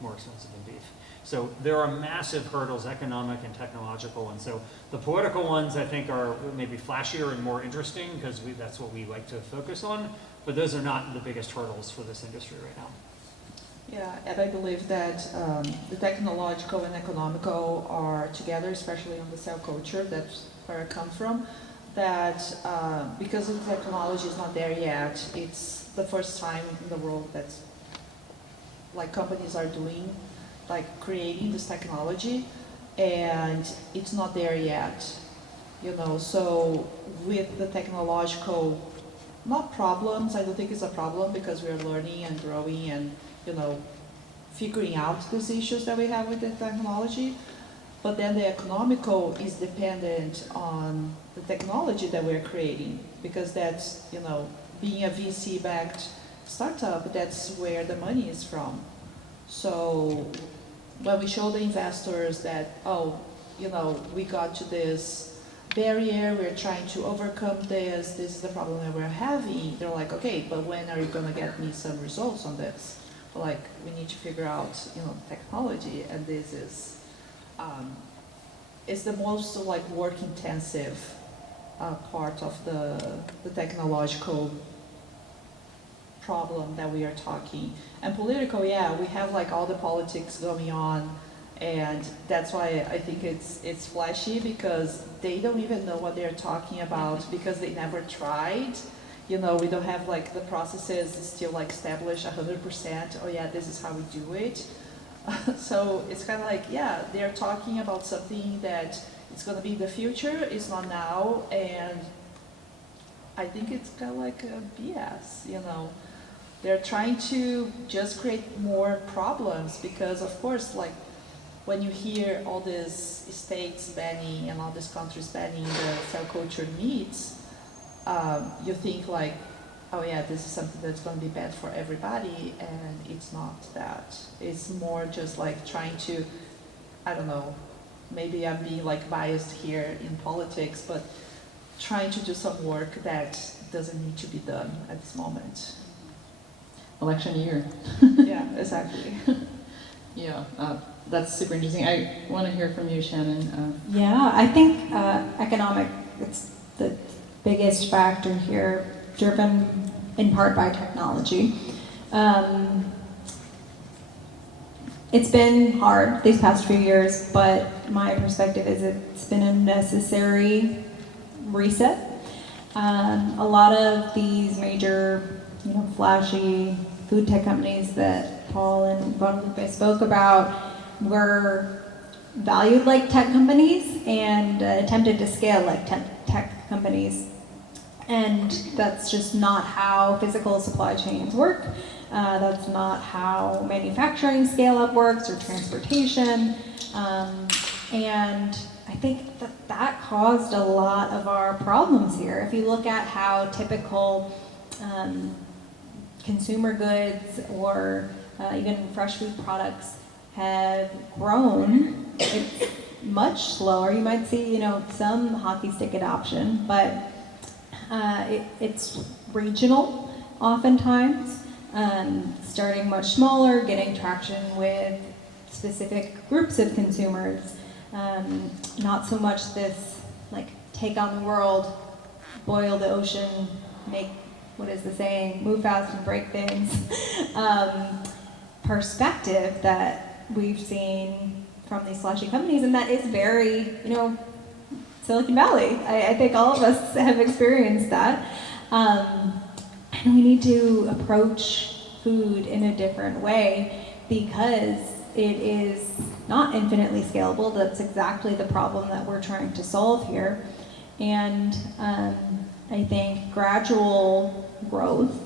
more expensive than beef. So there are massive hurdles, economic and technological, and so the political ones I think are maybe flashier and more interesting because that's what we like to focus on, but those are not the biggest hurdles for this industry right now. Yeah, and I believe that the technological and economical are together, especially on the cell culture, that's where I come from, that because the technology is not there yet, it's the first time in the world that's like companies are doing, like creating this technology, and it's not there yet, you know. So with the technological, not problems, I don't think it's a problem because we're learning and growing and, you know, figuring out these issues that we have with the technology. But then the economical is dependent on the technology that we're creating, because that's, you know, being a VC-backed startup, that's where the money is from. So when we show the investors that, oh, you know, we got to this barrier, we're trying to overcome this is the problem that we're having, they're like, okay, but when are you going to get me some results on this? Like, we need to figure out, you know, technology, and this is, it's the most like work-intensive part of the technological problem that we are talking. And political, yeah, we have like all the politics going on, and that's why I think it's flashy, because they don't even know what they're talking about because they never tried. You know, we don't have like the processes still like established 100%. Oh yeah, this is how we do it. So it's kind of like, yeah, they're talking about something that it's going to be the future, it's not now, and I think it's kind of like a BS, you know. They're trying to just create more problems because, of course, like when you hear all these states banning and all these countries banning the cell culture meats, you think like, oh yeah, this is something that's going to be bad for everybody, and it's not that. It's more just like trying to, I don't know, maybe I'm being like biased here in politics, but trying to do some work that doesn't need to be done at this moment. Election year. Yeah, exactly. Yeah, that's super interesting. I want to hear from you, Shannon. Yeah, I think economic, it's the biggest factor here, driven in part by technology. It's been hard these past few years, but my perspective is it's been a necessary reset. A lot of these major, you know, flashy food tech companies that Paul and Guadalupe spoke about were valued like tech companies and attempted to scale like tech companies. And that's just not how physical supply chains work. That's not how manufacturing scale-up works or transportation. And I think that caused a lot of our problems here. If you look at how typical consumer goods or even fresh food products have grown, it's much slower. You might see, you know, some hockey stick adoption, but it's regional oftentimes, starting much smaller, getting traction with specific groups of consumers. Not so much this like take on the world, boil the ocean, make, what is the saying, move fast and break things, perspective that we've seen from these flashy companies, and that is very, Silicon Valley. I think all of us have experienced that. And we need to approach food in a different way because it is not infinitely scalable. That's exactly the problem that we're trying to solve here. And I think gradual growth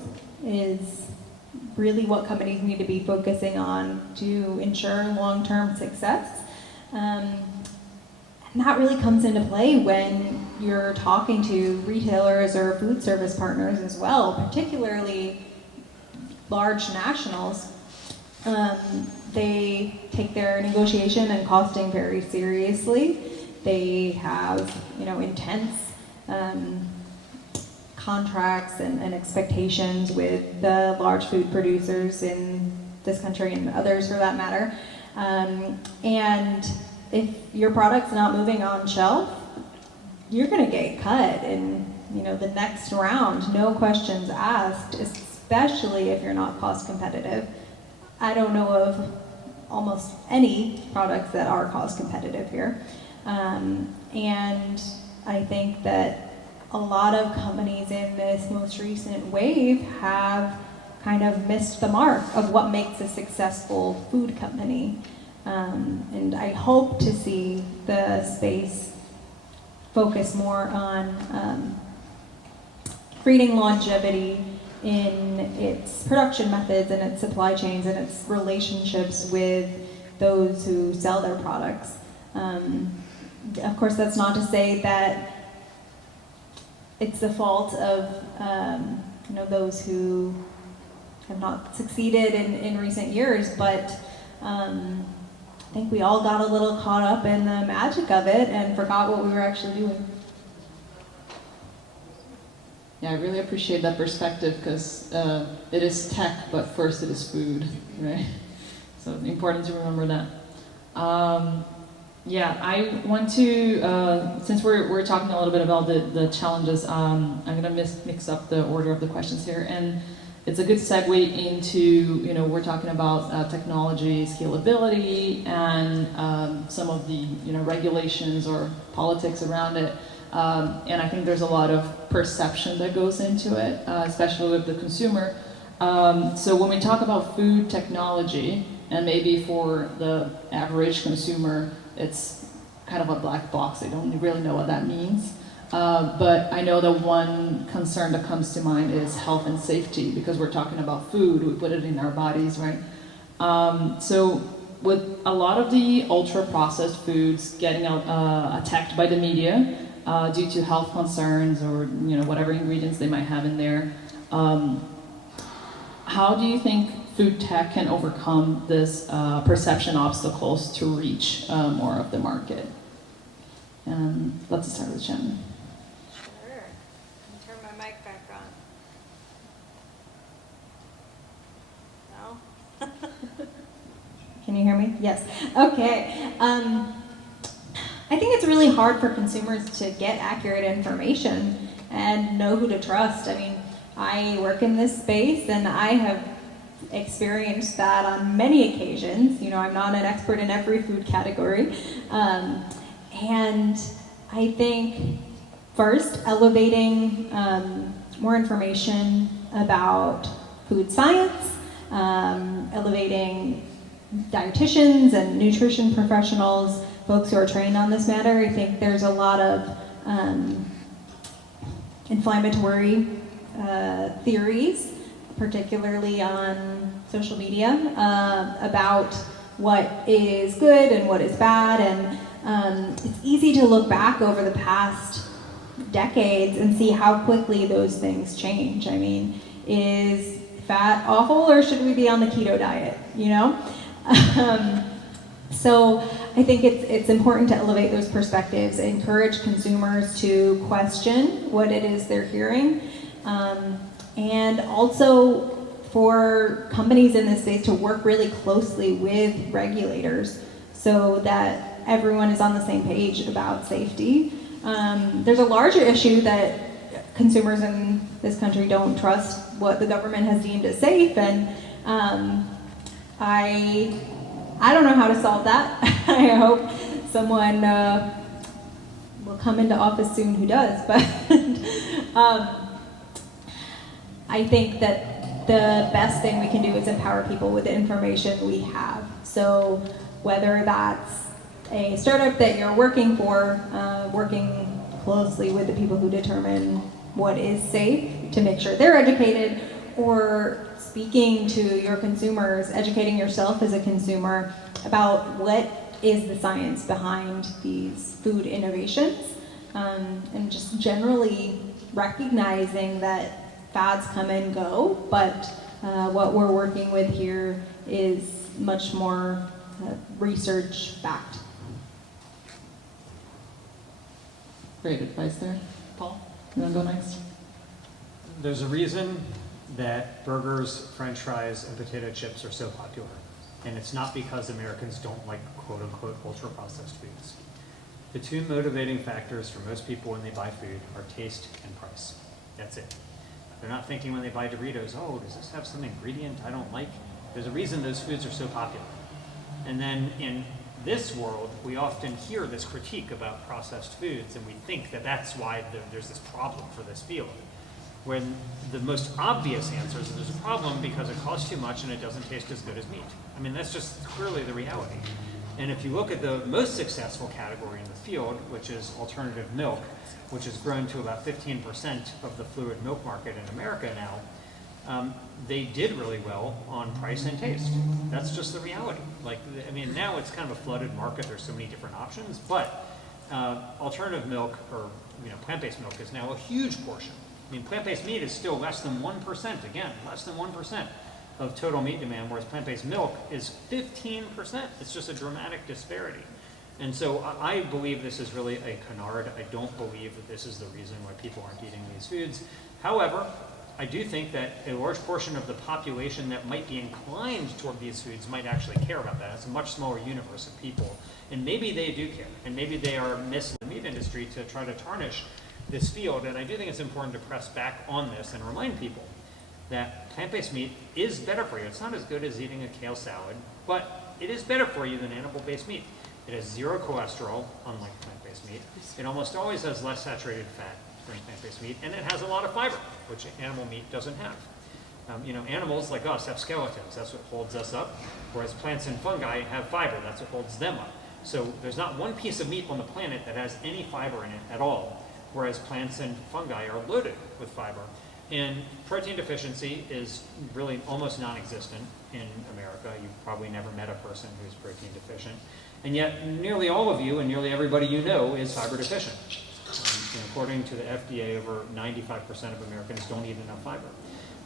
is really what companies need to be focusing on to ensure long-term success. And that really comes into play when you're talking to retailers or food service partners as well, particularly large nationals. They take their negotiation and costing very seriously. They have, intense contracts and expectations with the large food producers in this country and others for that matter. And if your product's not moving on shelf, you're going to get cut in the next round, no questions asked, especially if you're not cost competitive. I don't know of almost any products that are cost competitive here. And I think that a lot of companies in this most recent wave have kind of missed the mark of what makes a successful food company. And I hope to see the space focus more on creating longevity in its production methods and its supply chains and its relationships with those who sell their products. Of course, that's not to say that it's the fault of those who have not succeeded in recent years, but I think we all got a little caught up in the magic of it and forgot what we were actually doing. Yeah, I really appreciate that perspective because it is tech, but first it is food, right? So it's important to remember that. Yeah, I want to, since we're talking a little bit about the challenges, I'm going to mix up the order of the questions here. And it's a good segue into, we're talking about technology, scalability, and some of the, regulations or politics around it. And I think there's a lot of perception that goes into it, especially with the consumer. So when we talk about food technology, and maybe for the average consumer, it's kind of a black box. They don't really know what that means. But I know that one concern that comes to mind is health and safety, because we're talking about food, we put it in our bodies, right? So with a lot of the ultra-processed foods getting attacked by the media due to health concerns or whatever ingredients they might have in there, how do you think food tech can overcome this perception obstacles to reach more of the market? And let's start with Shannon. Sure. Turn my mic back on. No? Can you hear me? Yes. Okay. I think it's really hard for consumers to get accurate information and know who to trust. I mean, I work in this space and I have experienced that on many occasions. I'm not an expert in every food category. And I think first, elevating more information about food science, elevating dietitians and nutrition professionals, folks who are trained on this matter. I think there's a lot of inflammatory theories, particularly on social media, about what is good and what is bad. And it's easy to look back over the past decades and see how quickly those things change. I mean, is fat awful or should we be on the keto diet, So I think it's important to elevate those perspectives, encourage consumers to question what it is they're hearing, and also for companies in this space to work really closely with regulators so that everyone is on the same page about safety. There's a larger issue that consumers in this country don't trust what the government has deemed as safe, and I I don't know how to solve that. I hope someone will come into office soon who does, but I think that the best thing we can do is empower people with the information we have. So whether that's a startup that you're working for, working closely with the people who determine what is safe to make sure they're educated, or speaking to your consumers, educating yourself as a consumer about what is the science behind these food innovations, and just generally recognizing that fads come and go, but what we're working with here is much more research-backed. Great advice there. Paul, you want to go next? There's a reason that burgers, french fries, and potato chips are so popular. And it's not because Americans don't like quote-unquote ultra-processed foods. The two motivating factors for most people when they buy food are taste and price. That's it. They're not thinking when they buy Doritos, oh, does this have some ingredient I don't like? There's a reason those foods are so popular. And then in this world, we often hear this critique about processed foods, and we think that that's why there's this problem for this field. When the most obvious answer is that there's a problem because it costs too much and it doesn't taste as good as meat. I mean, that's just clearly the reality. And if you look at the most successful category in the field, which is alternative milk, which has grown to about 15% of the fluid milk market in America now, they did really well on price and taste. That's just the reality. Like, I mean, now it's kind of a flooded market. There's so many different options, but alternative milk, or plant-based milk, is now a huge portion. I mean, plant-based meat is still less than 1%, again, less than 1% of total meat demand, whereas plant-based milk is 15%. It's just a dramatic disparity. And so I believe this is really a canard. I don't believe that this is the reason why people aren't eating these foods. However, I do think that a large portion of the population that might be inclined toward these foods might actually care about that. It's a much smaller universe of people. And maybe they do care. And maybe they are misled in the meat industry to try to tarnish this field. And I do think it's important to press back on this and remind people that plant-based meat is better for you. It's not as good as eating a kale salad, but it is better for you than animal-based meat. It has zero cholesterol, unlike plant-based meat. It almost always has less saturated fat than plant-based meat, and it has a lot of fiber, which animal meat doesn't have. Animals like us have skeletons. That's what holds us up, whereas plants and fungi have fiber. That's what holds them up. So there's not one piece of meat on the planet that has any fiber in it at all, whereas plants and fungi are loaded with fiber. And protein deficiency is really almost non-existent in America. You've probably never met a person who's protein deficient. And yet, nearly all of you and nearly everybody you know is fiber deficient. According to the FDA, over 95% of Americans don't eat enough fiber.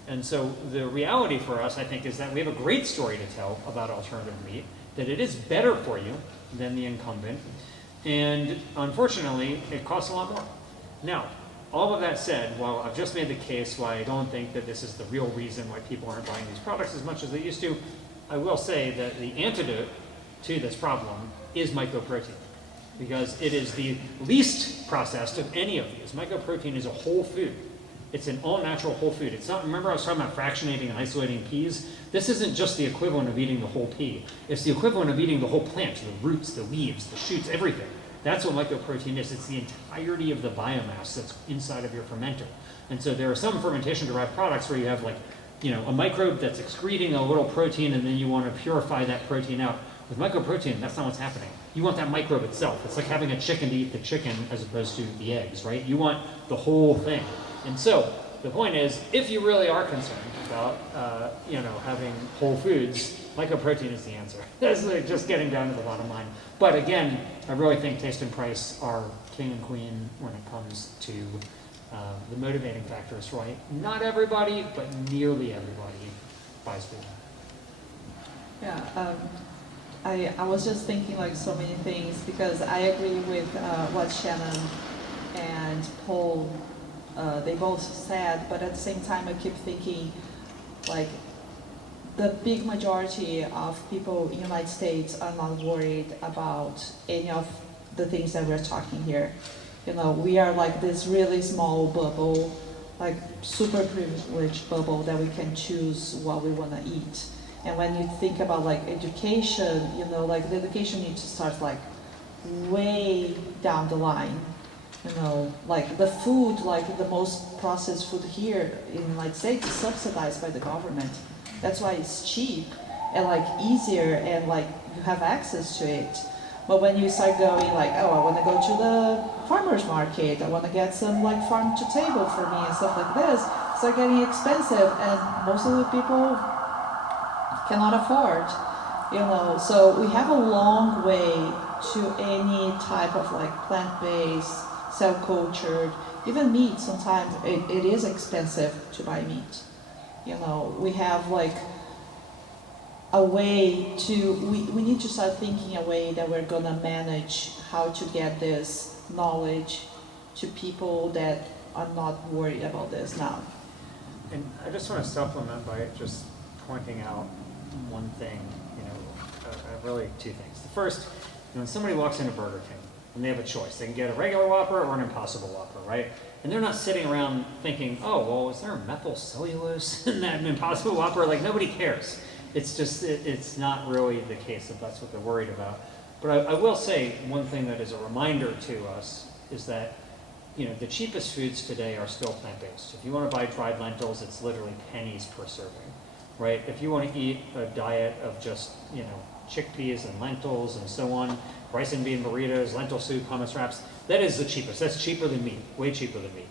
And so the reality for us, I think, is that we have a great story to tell about alternative meat, that it is better for you than the incumbent, and unfortunately, it costs a lot more. Now, all of that said, while I've just made the case why I don't think that this is the real reason why people aren't buying these products as much as they used to, I will say that the antidote to this problem is mycoprotein, because it is the least processed of any of these. Mycoprotein is a whole food. It's an all-natural whole food. It's not, remember I was talking about fractionating and isolating peas? This isn't just the equivalent of eating the whole pea. It's the equivalent of eating the whole plant, the roots, the leaves, the shoots, everything. That's what mycoprotein is. It's the entirety of the biomass that's inside of your fermenter. And so there are some fermentation-derived products where you have a microbe that's excreting a little protein, and then you want to purify that protein out. With mycoprotein, that's not what's happening. You want that microbe itself. It's like having a chicken to eat the chicken as opposed to the eggs, right? You want the whole thing. And so the point is, if you really are concerned about having whole foods, mycoprotein is the answer. That's like just getting down to the bottom line. But again, I really think taste and price are king and queen when it comes to the motivating factors, right? Not everybody, but nearly everybody buys food. Yeah, I was just thinking like so many things, because I agree with what Shannon and Paul, they both said, but at the same time I keep thinking like the big majority of people in the United States are not worried about any of the things that we're talking here. We are like this really small bubble, like super privileged bubble that we can choose what we want to eat. And when you think about like education, you know, like the education needs to start like way down the line. You know, like the food, like the most processed food here in the United States is subsidized by the government. That's why it's cheap and like easier and like you have access to it. But when you start going like, oh, I want to go to the farmer's market, I want to get some like farm to table for me and stuff like this, start getting expensive and most of the people cannot afford, you know. So we have a long way to any type of like plant-based, cell-cultured, even meat. Sometimes it is expensive to buy meat. You know, we have like a way to, we need to start thinking a way that we're gonna manage how to get this knowledge to people that are not worried about this now. And I just want to supplement by just pointing out one thing, you know, really two things. The first, when somebody walks into Burger King and they have a choice, they can get a regular Whopper or an Impossible Whopper, right? And they're not sitting around thinking, oh, well, is there methyl cellulose in that Impossible Whopper? Like, nobody cares. It's just, it's not really the case if that's what they're worried about. But I will say one thing that is a reminder to us is that, you know, the cheapest foods today are still plant-based. If you want to buy dried lentils, it's literally pennies per serving, right? If you want to eat a diet of just, you know, chickpeas and lentils and so on, rice and bean burritos, lentil soup, hummus wraps, that is the cheapest. That's cheaper than meat, way cheaper than meat.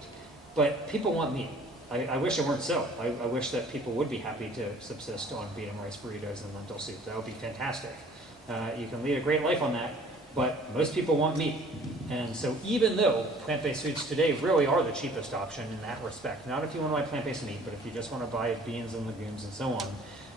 But people want meat. I wish it weren't so. I wish that people would be happy to subsist on bean and rice burritos and lentil soup. That would be fantastic. You can lead a great life on that, but most people want meat. And so even though plant-based foods today really are the cheapest option in that respect, not if you want to buy plant-based meat, but if you just want to buy beans and legumes and so on,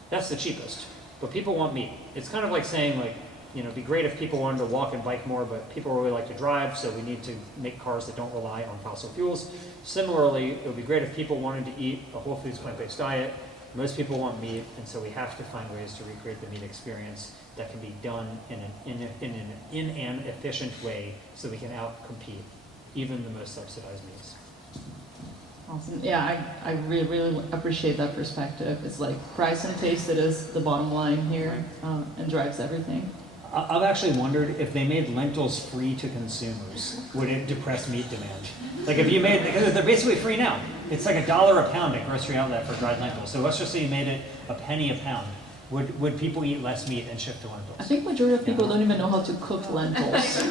that's the cheapest. But people want meat. It's kind of like saying, like, you know, it'd be great if people wanted to walk and bike more, but people really like to drive, so we need to make cars that don't rely on fossil fuels. Similarly, it would be great if people wanted to eat a whole foods plant-based diet. Most people want meat, and so we have to find ways to recreate the meat experience that can be done in an efficient way so we can outcompete even the most subsidized meats. Awesome. Yeah, I really, really appreciate that perspective. It's like price and taste, it is the bottom line here, and drives everything. I've actually wondered if they made lentils free to consumers, would it depress meat demand? Like if you made, because they're basically free now. It's like $1 a pound at grocery outlet for dried lentils. So let's just say you made it a penny a pound. Would people eat less meat and shift to lentils? I think majority of people don't even know how to cook lentils.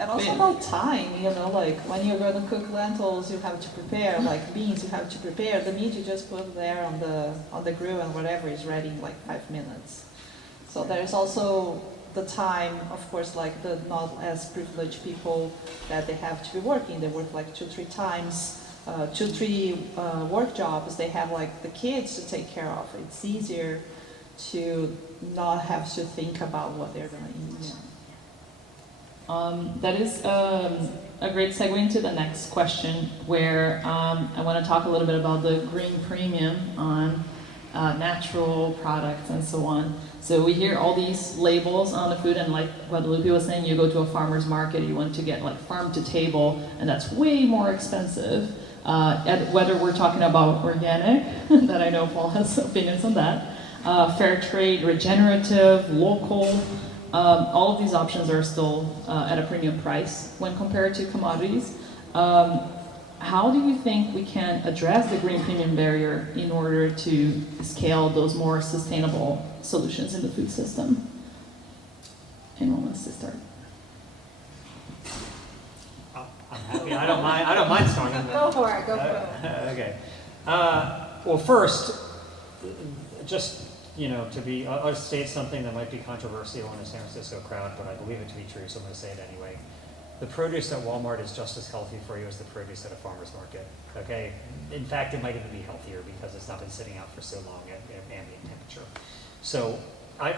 And also about time, you know, like when you're going to cook lentils, you have to prepare, like beans, you have to prepare. The meat you just put there on the grill and whatever is ready in like 5 minutes. So there is also the time, of course, like the not as privileged people that they have to be working. They work like 2-3 times, 2-3 work jobs. They have like the kids to take care of. It's easier to not have to think about what they're going to eat. That is a great segue into the next question, where I want to talk a little bit about the green premium on natural products and so on. So we hear all these labels on the food, and like Guadalupe was saying, you go to a farmer's market, you want to get like farm to table, and that's way more expensive. Whether we're talking about organic, that I know Paul has opinions on that, fair trade, regenerative, local. All of these options are still at a premium price when compared to commodities. How do you think we can address the green premium barrier in order to scale those more sustainable solutions in the food system? Anyone wants to start? I'm happy. I don't mind starting. Go for it. Go for it. Okay. Well, first, just, you know, I'll state something that might be controversial in a San Francisco crowd, but I believe it to be true, so I'm going to say it anyway. The produce at Walmart is just as healthy for you as the produce at a farmer's market. Okay. In fact, it might even be healthier because it's not been sitting out for so long at ambient temperature. So I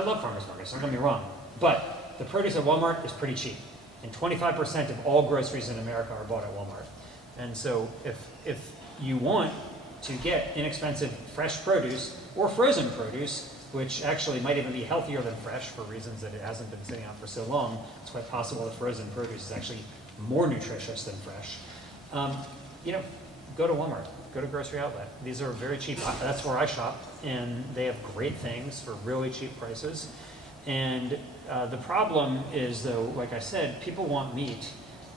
love farmers markets. Don't get me wrong, but the produce at Walmart is pretty cheap, and 25% of all groceries in America are bought at Walmart. And so if you want to get inexpensive fresh produce or frozen produce, which actually might even be healthier than fresh for reasons that it hasn't been sitting out for so long. It's quite possible that frozen produce is actually more nutritious than fresh. You know, go to Walmart, go to grocery outlet. These are very cheap. That's where I shop, and they have great things for really cheap prices. And the problem is, though, like I said, people want meat,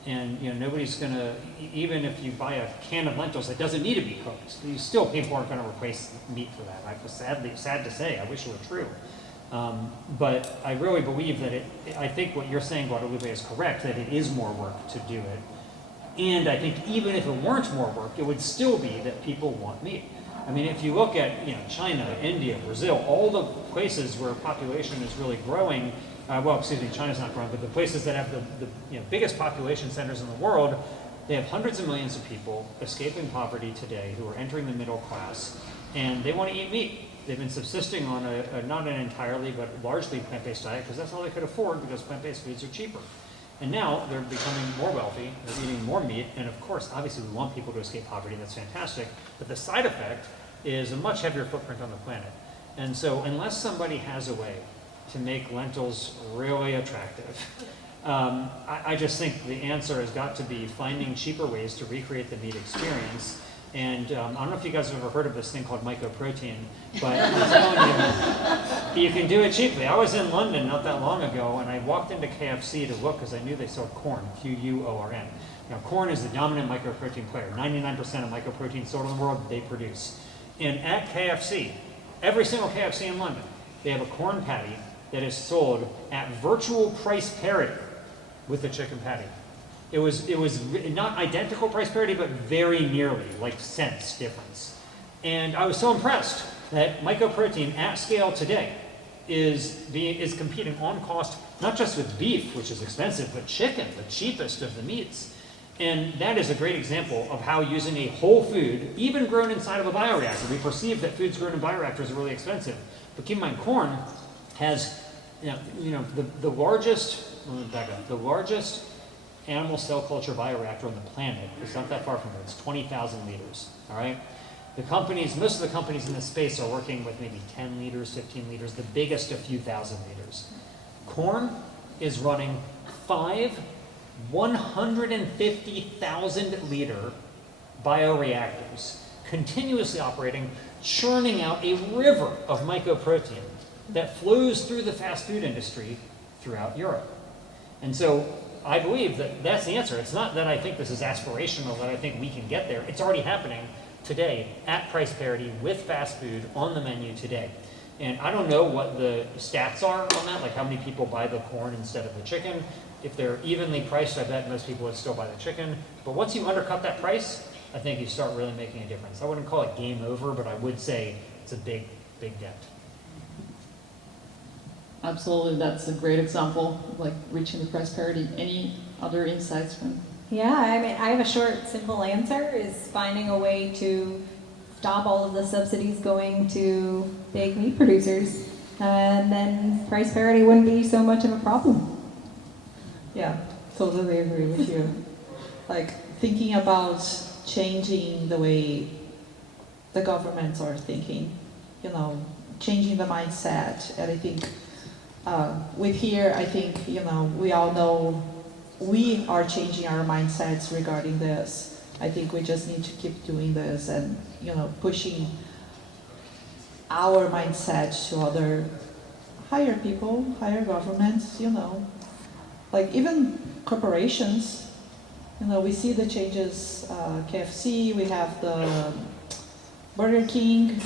and nobody's gonna. Even if you buy a can of lentils, it doesn't need to be cooked. People aren't going to replace meat for that. Sad to say. I wish it were true. But I really believe that I think what you're saying, Guadalupe, is correct, that it is more work to do it. And I think even if it weren't more work, it would still be that people want meat. I mean, if you look at China, India, Brazil, all the places where population is really growing, China's not growing, but the places that have the biggest population centers in the world, they have hundreds of millions of people escaping poverty today who are entering the middle class, and they want to eat meat. They've been subsisting on not an entirely, but largely plant-based diet because that's all they could afford because plant-based foods are cheaper. And now they're becoming more wealthy, they're eating more meat, and of course, obviously we want people to escape poverty, that's fantastic, but the side effect is a much heavier footprint on the planet. And so unless somebody has a way to make lentils really attractive, I just think the answer has got to be finding cheaper ways to recreate the meat experience. And I don't know if you guys have ever heard of this thing called mycoprotein, but I'm telling you, you can do it cheaply. I was in London not that long ago, and I walked into KFC to look because I knew they sold corn, Q-U-O-R-N. Now, corn is the dominant mycoprotein player. 99% of mycoprotein sold in the world, they produce. And at KFC, every single KFC in London, they have a corn patty that is sold at virtual price parity with the chicken patty. It was not identical price parity, but very nearly, like cents difference. And I was so impressed that mycoprotein at scale today is competing on cost, not just with beef, which is expensive, but chicken, the cheapest of the meats. And that is a great example of how using a whole food, even grown inside of a bioreactor, we perceive that foods grown in bioreactors are really expensive. But keep in mind, corn has, the largest, let me back up, the largest animal cell culture bioreactor on the planet. It's not that far from here. It's 20,000 liters, all right? Most of the companies in this space are working with maybe 10 liters, 15 liters, the biggest a few thousand liters. Corn is running 5 150,000 liter bioreactors, continuously operating, churning out a river of mycoprotein that flows through the fast food industry throughout Europe. And so I believe that that's the answer. It's not that I think this is aspirational, that I think we can get there. It's already happening today at price parity with fast food on the menu today. And I don't know what the stats are on that, like how many people buy the corn instead of the chicken. If they're evenly priced, I bet most people would still buy the chicken. But once you undercut that price, I think you start really making a difference. I wouldn't call it game over, but I would say it's a big, big dent. Absolutely, that's a great example of like reaching the price parity. Any other insights from? Yeah, I mean, I have a short, simple answer, is finding a way to stop all of the subsidies going to big meat producers. And then price parity wouldn't be so much of a problem. Yeah, totally agree with you. Like thinking about changing the way the governments are thinking, changing the mindset. And I think with here, I think, we all know we are changing our mindsets regarding this. I think we just need to keep doing this and, pushing our mindset to other higher people, higher governments, like even corporations. We see the changes, KFC, we have the Burger King.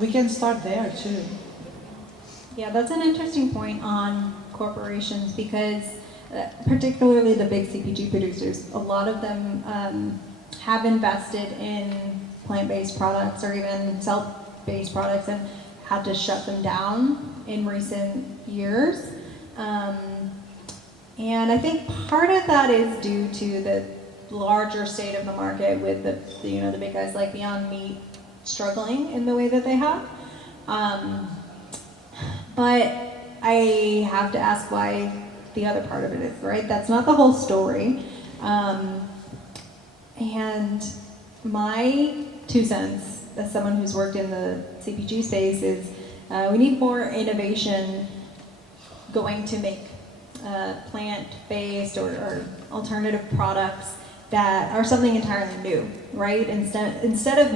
We can start there too. Yeah, that's an interesting point on corporations because particularly the big CPG producers, a lot of them have invested in plant-based products or even cell-based products and had to shut them down in recent years. And I think part of that is due to the larger state of the market with the big guys like Beyond Meat struggling in the way that they have. But I have to ask why the other part of it is, right? That's not the whole story. And my 2 cents, as someone who's worked in the CPG space, is we need more innovation going to make plant-based or alternative products that are something entirely new, right? Instead of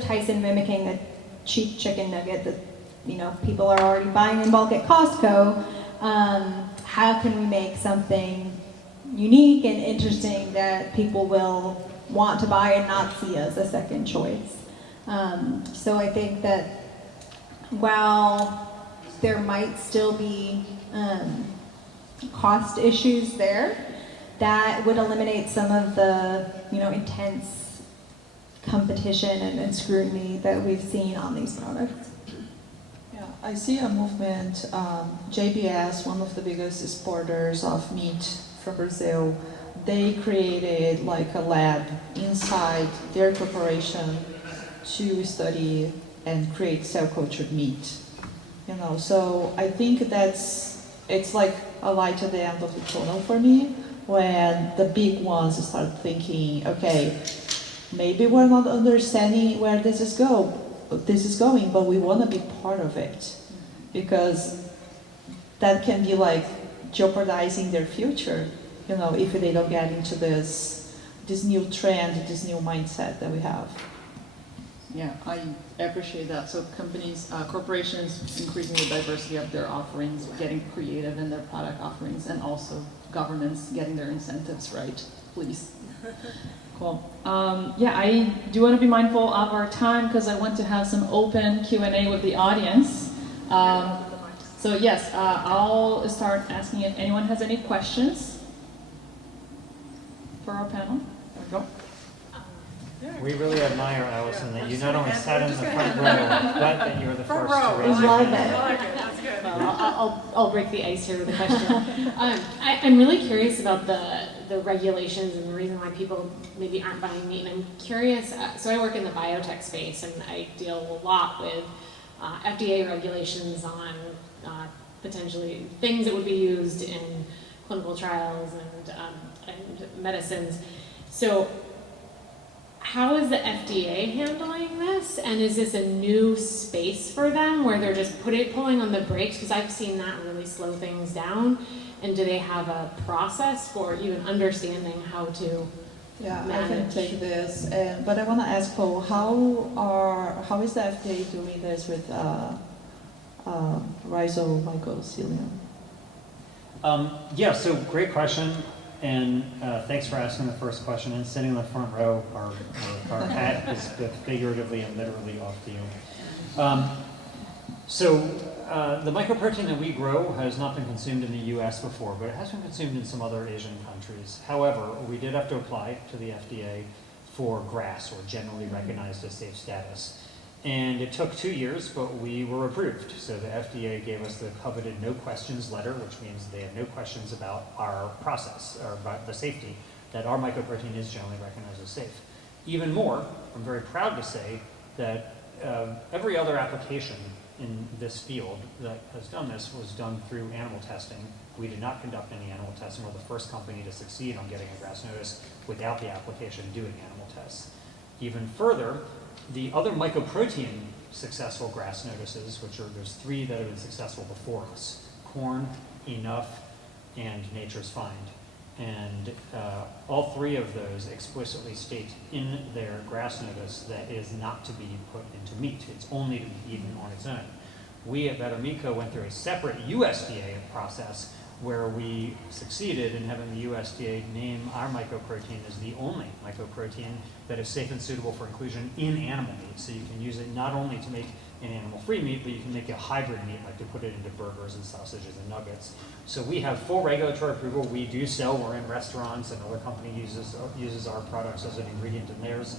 Tyson mimicking a cheap chicken nugget that people are already buying in bulk at Costco, how can we make something unique and interesting that people will want to buy and not see as a second choice? So I think that while there might still be cost issues there, that would eliminate some of the intense competition and scrutiny that we've seen on these products. Yeah, I see a movement. JBS, one of the biggest exporters of meat from Brazil, they created like a lab inside their corporation to study and create cell-cultured meat. So I think it's like a light at the end of the tunnel for me when the big ones start thinking, okay, maybe we're not understanding where this is going, but we want to be part of it, because that can be like jeopardizing their future, if they don't get into this new trend, this new mindset that we have. Yeah, I appreciate that. So corporations increasing the diversity of their offerings, getting creative in their product offerings, and also governments getting their incentives right, please. Cool. I do want to be mindful of our time because I want to have some open Q&A with the audience. So yes, I'll start asking if anyone has any questions for our panel. There we go. We really admire, Allison, that you not only sat in the front row, but that you were the first to raise your Love hand. it. Well, I'll break the ice here with a question. I'm really curious about the regulations and the reason why people maybe aren't buying meat. And I'm curious, so I work in the biotech space and I deal a lot with FDA regulations on potentially things that would be used in clinical trials and medicines. So how is the FDA handling this? And is this a new space for them where they're just pulling on the brakes? Because I've seen that really slow things down. And do they have a process for even understanding how to manage? I can take this. But I want to ask Paul, how is the FDA doing this with rhizomycelium? So great question. And thanks for asking the first question. And sitting in the front row, our hat is both figuratively and literally off to you. The mycoprotein that we grow has not been consumed in the U.S. before, but it has been consumed in some other Asian countries. However, we did have to apply to the FDA for GRAS, or generally recognized as safe status. And it took 2 years, but we were approved. So the FDA gave us the coveted no questions letter, which means they had no questions about our process or about the safety, that our mycoprotein is generally recognized as safe. Even more, I'm very proud to say that every other application in this field that has done this was done through animal testing. We did not conduct any animal testing. We're the first company to succeed on getting a GRAS notice without the application doing animal tests. Even further, the other mycoprotein successful GRAS notices, there's 3 that have been successful before us: Corn, Enough, and Nature's Find. And all 3 of those explicitly state in their GRAS notice that it is not to be put into meat. It's only to be eaten on its own. We at Better Meat Co. went through a separate USDA process where we succeeded in having the USDA name our mycoprotein as the only mycoprotein that is safe and suitable for inclusion in animal meat. So you can use it not only to make an animal-free meat, but you can make a hybrid meat, like to put it into burgers and sausages and nuggets. So we have full regulatory approval. We do sell. We're in restaurants. Another company uses our products as an ingredient in theirs.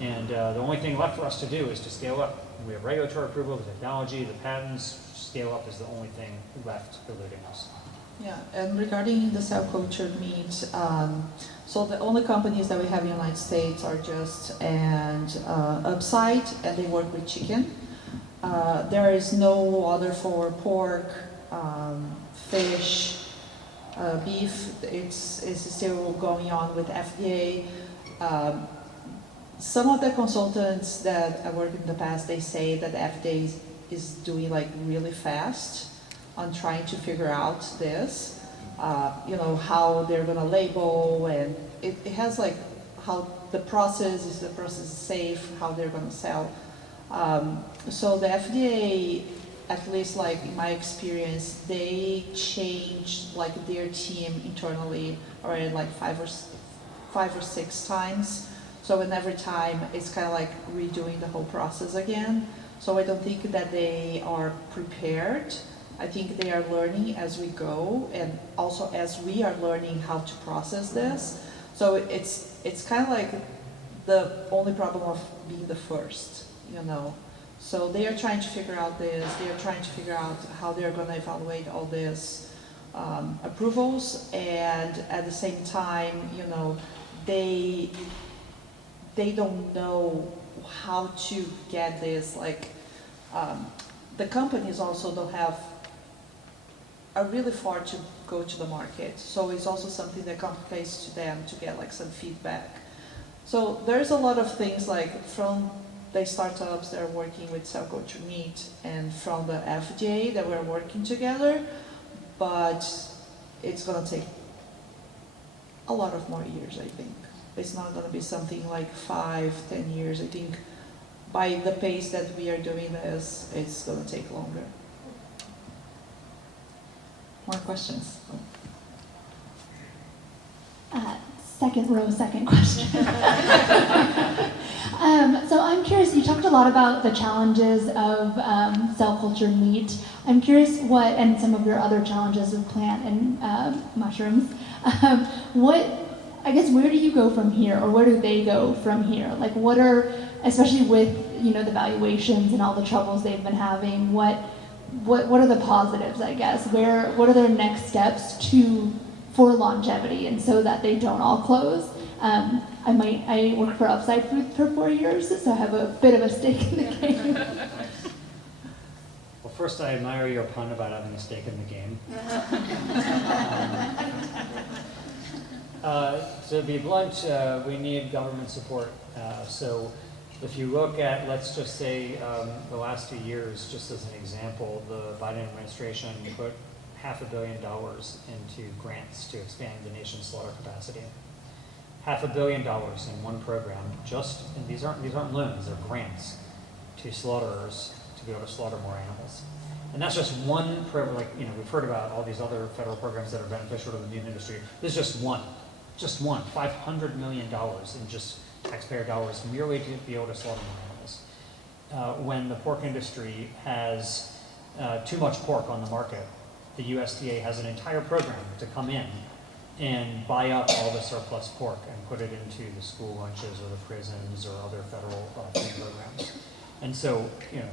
And the only thing left for us to do is to scale up. We have regulatory approval, the technology, the patents. Scale up is the only thing left eluding us. Yeah, and regarding the cell-cultured meat, so the only companies that we have in the United States are Just and Upside, and they work with chicken. There is no other for pork, fish, beef. It's still going on with FDA. Some of the consultants that I worked in the past, they say that the FDA is doing like really fast on trying to figure out this. how they're gonna label, and it has like how the process is safe, how they're gonna sell. So the FDA, at least like in my experience, they changed like their team internally already like 5 or 6 times. So in every time it's kind of like redoing the whole process again. So I don't think that they are prepared. I think they are learning as we go, and also as we are learning how to process this. So it's kind of like the only problem of being the first, So they are trying to figure out this. They are trying to figure out how they're going to evaluate all this approvals, and at the same time, they don't know how to get this. Like the companies also don't are really far to go to the market, so it's also something that complicates to them to get like some feedback. So there's a lot of things like from the startups that are working with cell culture meat and from the FDA that we're working together, but it's gonna take a lot of more years, I think. It's not gonna be something like 5-10 years. I think by the pace that we are doing this, it's gonna take longer. More questions? Second row, second question. So I'm curious, you talked a lot about the challenges of cell culture meat. I'm curious and some of your other challenges with plant and mushrooms. Where do you go from here, or where do they go from here? Like especially with, the valuations and all the troubles they've been having, what are the positives, I guess? What are their next steps for longevity, and so that they don't all close? I worked for Upside Food for 4 years, so I have a bit of a stake in the game. Well, first, I admire your pun about having a stake in the game. To be blunt, we need government support. So if you look at, let's just say, the last 2 years, just as an example, the Biden administration put $500 million into grants to expand the nation's slaughter capacity. $500 million in one program, and these aren't loans, they're grants to slaughterers to be able to slaughter more animals. And that's just one program. We've heard about all these other federal programs that are beneficial to the meat industry. This is just one, $500 million in just taxpayer dollars merely to be able to slaughter more animals. When the pork industry has too much pork on the market, the USDA has an entire program to come in and buy up all the surplus pork and put it into the school lunches or the prisons or other federal food programs. And so,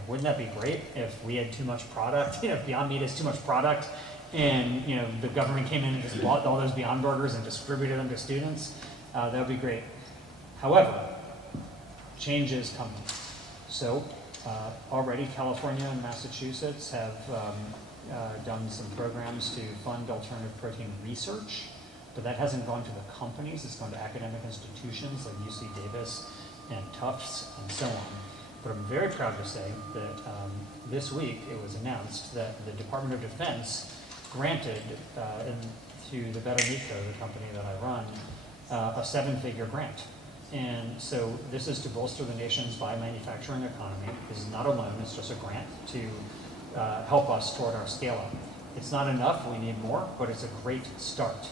wouldn't that be great if we had too much product? If Beyond Meat has too much product, and the government came in and just bought all those Beyond Burgers and distributed them to students, that would be great. However, change is coming. So already California and Massachusetts have done some programs to fund alternative protein research, but that hasn't gone to the companies. It's gone to academic institutions like UC Davis and Tufts and so on. But I'm very proud to say that this week it was announced that the Department of Defense granted to the Better Meat Co., the company that I run, a 7-figure grant. And so this is to bolster the nation's biomanufacturing economy. This is not a loan, it's just a grant to help us toward our scale up. It's not enough, we need more, but it's a great start.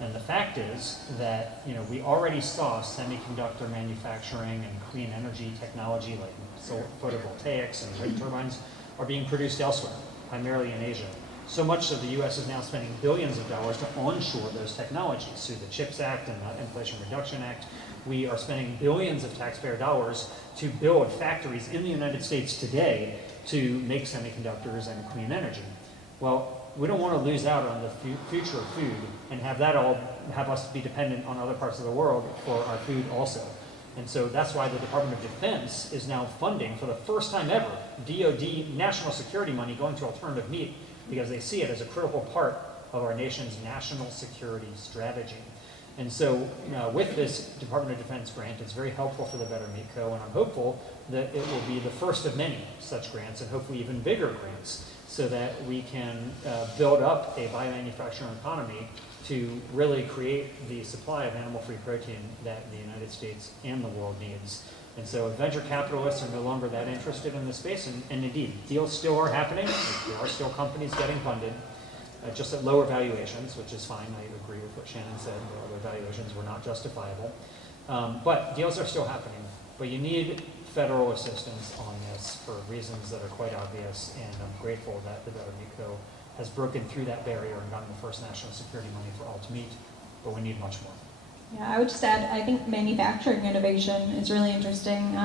And the fact is that we already saw semiconductor manufacturing and clean energy technology like photovoltaics and wind turbines are being produced elsewhere, primarily in Asia. So much that the U.S. is now spending billions of dollars to onshore those technologies through the CHIPS Act and the Inflation Reduction Act. We are spending billions of taxpayer dollars to build factories in the United States today to make semiconductors and clean energy. Well, we don't want to lose out on the future of food and have us be dependent on other parts of the world for our food also. And so that's why the Department of Defense is now funding, for the first time ever, DoD national security money going to alternative meat, because they see it as a critical part of our nation's national security strategy. And so with this Department of Defense grant, it's very helpful for the Better Meat Co., and I'm hopeful that it will be the first of many such grants, and hopefully even bigger grants, so that we can build up a biomanufacturing economy to really create the supply of animal-free protein that the United States and the world needs. And so venture capitalists are no longer that interested in this space, and indeed, deals still are happening. There are still companies getting funded, just at lower valuations, which is fine. I agree with what Shannon said. The other valuations were not justifiable. But deals are still happening. But you need federal assistance on this for reasons that are quite obvious, and I'm grateful that the Better Meat Co. has broken through that barrier and gotten the first national security money for alt meat, but we need much more. Yeah, I would just add, I think manufacturing innovation is really interesting,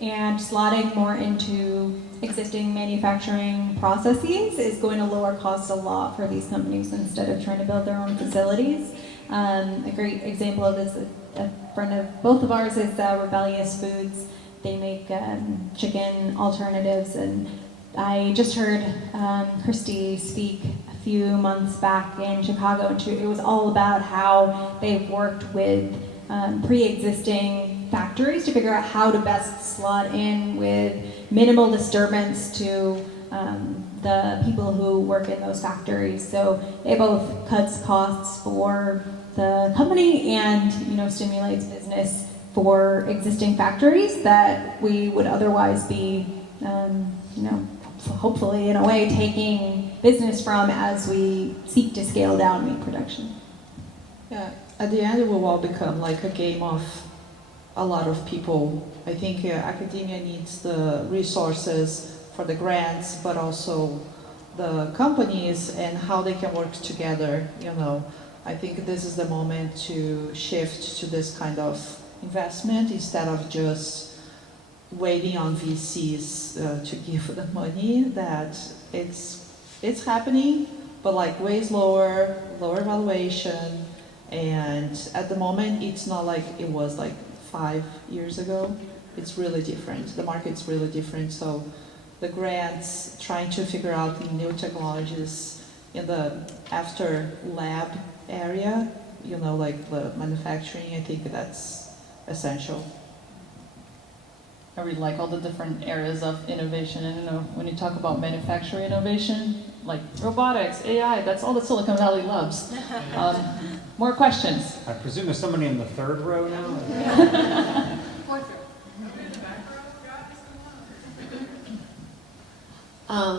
and slotting more into existing manufacturing processes is going to lower costs a lot for these companies instead of trying to build their own facilities. A great example of this, a friend of both of ours is Rebellious Foods. They make chicken alternatives, and I just heard Christy speak a few months back in Chicago, and it was all about how they've worked with pre-existing factories to figure out how to best slot in with minimal disturbance to the people who work in those factories. So it both cuts costs for the company and stimulates business for existing factories that we would otherwise be hopefully in a way taking business from as we seek to scale down meat production. Yeah, at the end it will all become like a game of a lot of people. I think academia needs the resources for the grants, but also the companies and how they can work together. I think this is the moment to shift to this kind of investment instead of just waiting on VCs to give the money. That it's happening, but like ways lower valuation, and at the moment it's not like it was like 5 years ago. It's really different. The market's really different. So the grants, trying to figure out new technologies in the after lab area, like the manufacturing, I think that's essential. I really like all the different areas of innovation. And when you talk about manufacturing innovation, like robotics, AI, that's all that Silicon Valley loves. More questions? I presume there's somebody in the third row now?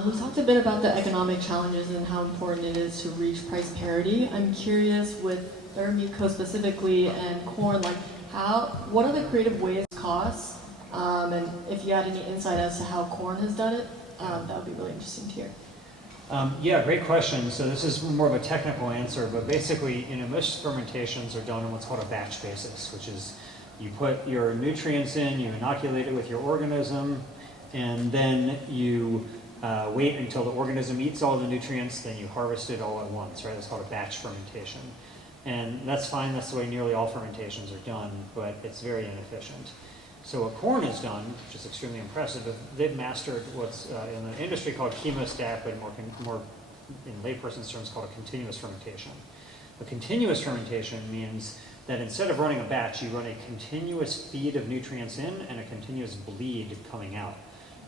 We talked a bit about the economic challenges and how important it is to reach price parity. I'm curious with Better Meat Co. specifically and corn, what are the creative ways costs? And if you had any insight as to how corn has done it, that would be really interesting to hear. Yeah, great question. So this is more of a technical answer, but basically, most fermentations are done on what's called a batch basis, which is you put your nutrients in, you inoculate it with your organism, and then you wait until the organism eats all the nutrients, then you harvest it all at once, right? It's called a batch fermentation. And that's fine, that's the way nearly all fermentations are done, but it's very inefficient. So what corn has done, which is extremely impressive, they've mastered what's in the industry called chemostat, but more in layperson's terms called a continuous fermentation. A continuous fermentation means that instead of running a batch, you run a continuous feed of nutrients in and a continuous bleed coming out.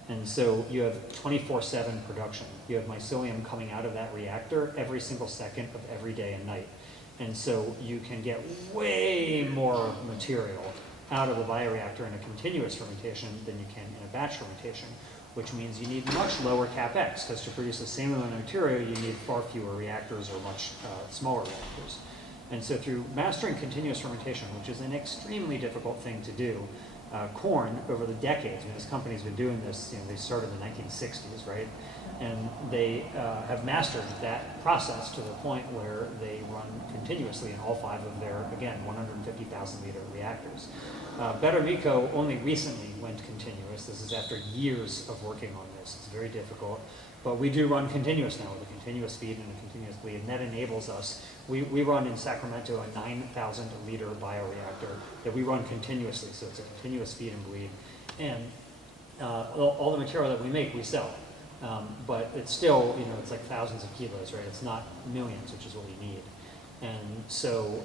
And so you have 24/7 production. You have mycelium coming out of that reactor every single second of every day and night. And so you can get way more material out of the bioreactor in a continuous fermentation than you can in a batch fermentation, which means you need much lower capex, because to produce the same amount of material, you need far fewer reactors or much smaller reactors. And so through mastering continuous fermentation, which is an extremely difficult thing to do, corn over the decades, this company's been doing this, they started in the 1960s, right? And they have mastered that process to the point where they run continuously in all 5 of their, again, 150,000 liter reactors. Better Meat Co. only recently went continuous. This is after years of working on this. It's very difficult. But we do run continuous now with a continuous feed and a continuous bleed, and that enables us. We run in Sacramento a 9,000 liter bioreactor that we run continuously, so it's a continuous feed and bleed. And all the material that we make, we sell. But it's still, it's like thousands of kilos, right? It's not millions, which is what we need. And so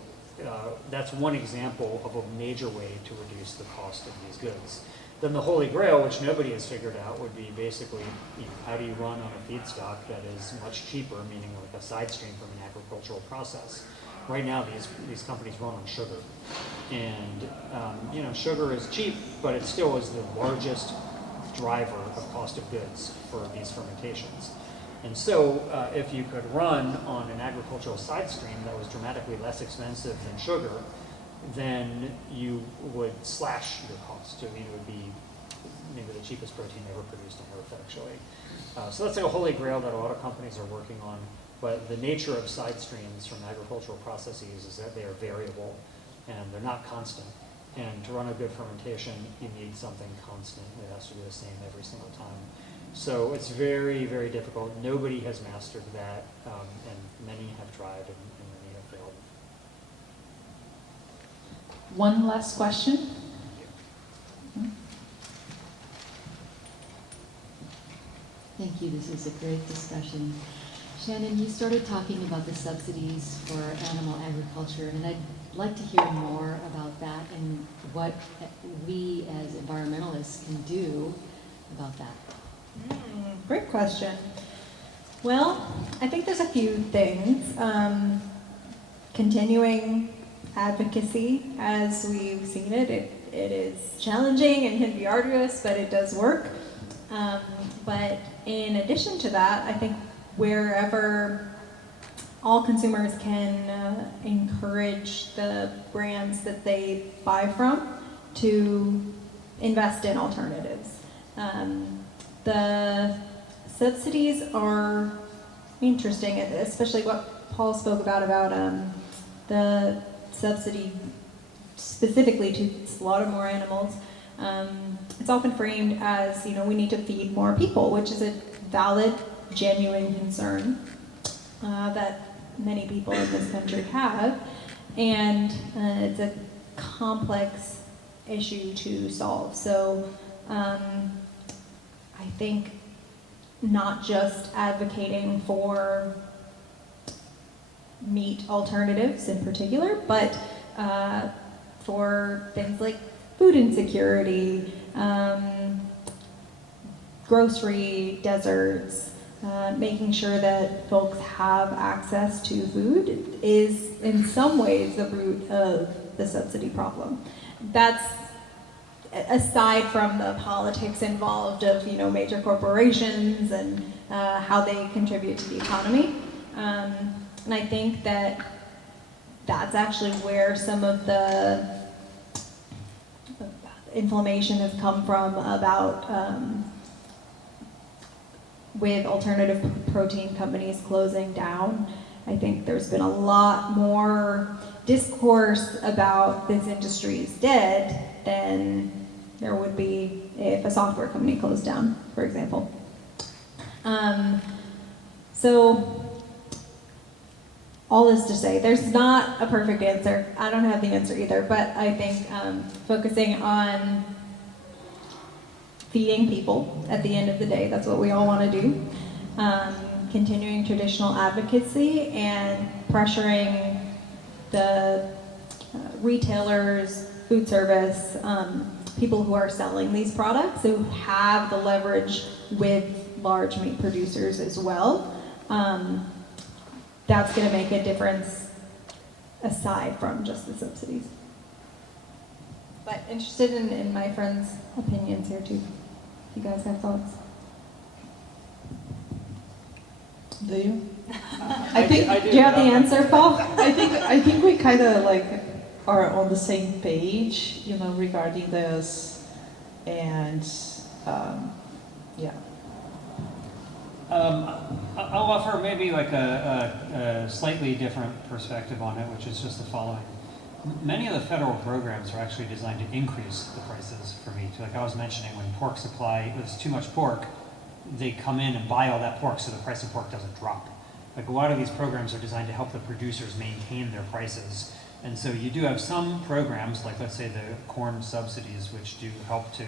that's one example of a major way to reduce the cost of these goods. Then the holy grail, which nobody has figured out, would be basically, how do you run on a feedstock that is much cheaper, meaning like a side stream from an agricultural process. Right now, these companies run on sugar, and sugar is cheap, but it still is the largest driver of cost of goods for these fermentations. And so, if you could run on an agricultural side stream that was dramatically less expensive than sugar, then you would slash your cost. I mean, it would be maybe the cheapest protein ever produced on Earth, actually. So that's like a holy grail that a lot of companies are working on. But the nature of side streams from agricultural processes is that they are variable and they're not constant. And to run a good fermentation, you need something constant. It has to be the same every single time. So it's very, very difficult. Nobody has mastered that, and many have tried and many have failed. One last question. Thank you. This is a great discussion. Shannon, you started talking about the subsidies for animal agriculture, and I'd like to hear more about that and what we as environmentalists can do about that. Great question. Well, I think there's a few things. Continuing advocacy, as we've seen it is challenging and can be arduous, but it does work. But in addition to that, I think wherever all consumers can encourage the brands that they buy from to invest in alternatives. The subsidies are interesting, especially what Paul spoke about the subsidy specifically to slaughter more animals. It's often framed as, we need to feed more people, which is a valid, genuine concern that many people in this country have. And it's a complex issue to solve. So I think not just advocating for meat alternatives in particular, but for things like food insecurity, grocery deserts, making sure that folks have access to food is in some ways the root of the subsidy problem. That's aside from the politics involved of major corporations and how they contribute to the economy. And I think that that's actually where some of the inflammation has come from about with alternative protein companies closing down. I think there's been a lot more discourse about this industry is dead than there would be if a software company closed down, for example. So all this to say, there's not a perfect answer. I don't have the answer either, but I think focusing on feeding people at the end of the day, that's what we all want to do. Continuing traditional advocacy and pressuring the retailers, food service, people who are selling these products who have the leverage with large meat producers as well. That's going to make a difference aside from just the subsidies. But interested in my friends' opinions here too. If you guys have thoughts. Do you? I do. Do you have the answer, Paul? I think we kind of are on the same page, regarding this, and yeah. I'll offer maybe a slightly different perspective on it, which is just the following. Many of the federal programs are actually designed to increase the prices for meat. Like I was mentioning, when pork supply, there's too much pork, they come in and buy all that pork so the price of pork doesn't drop. Like a lot of these programs are designed to help the producers maintain their prices. And so you do have some programs, like let's say the corn subsidies, which do help to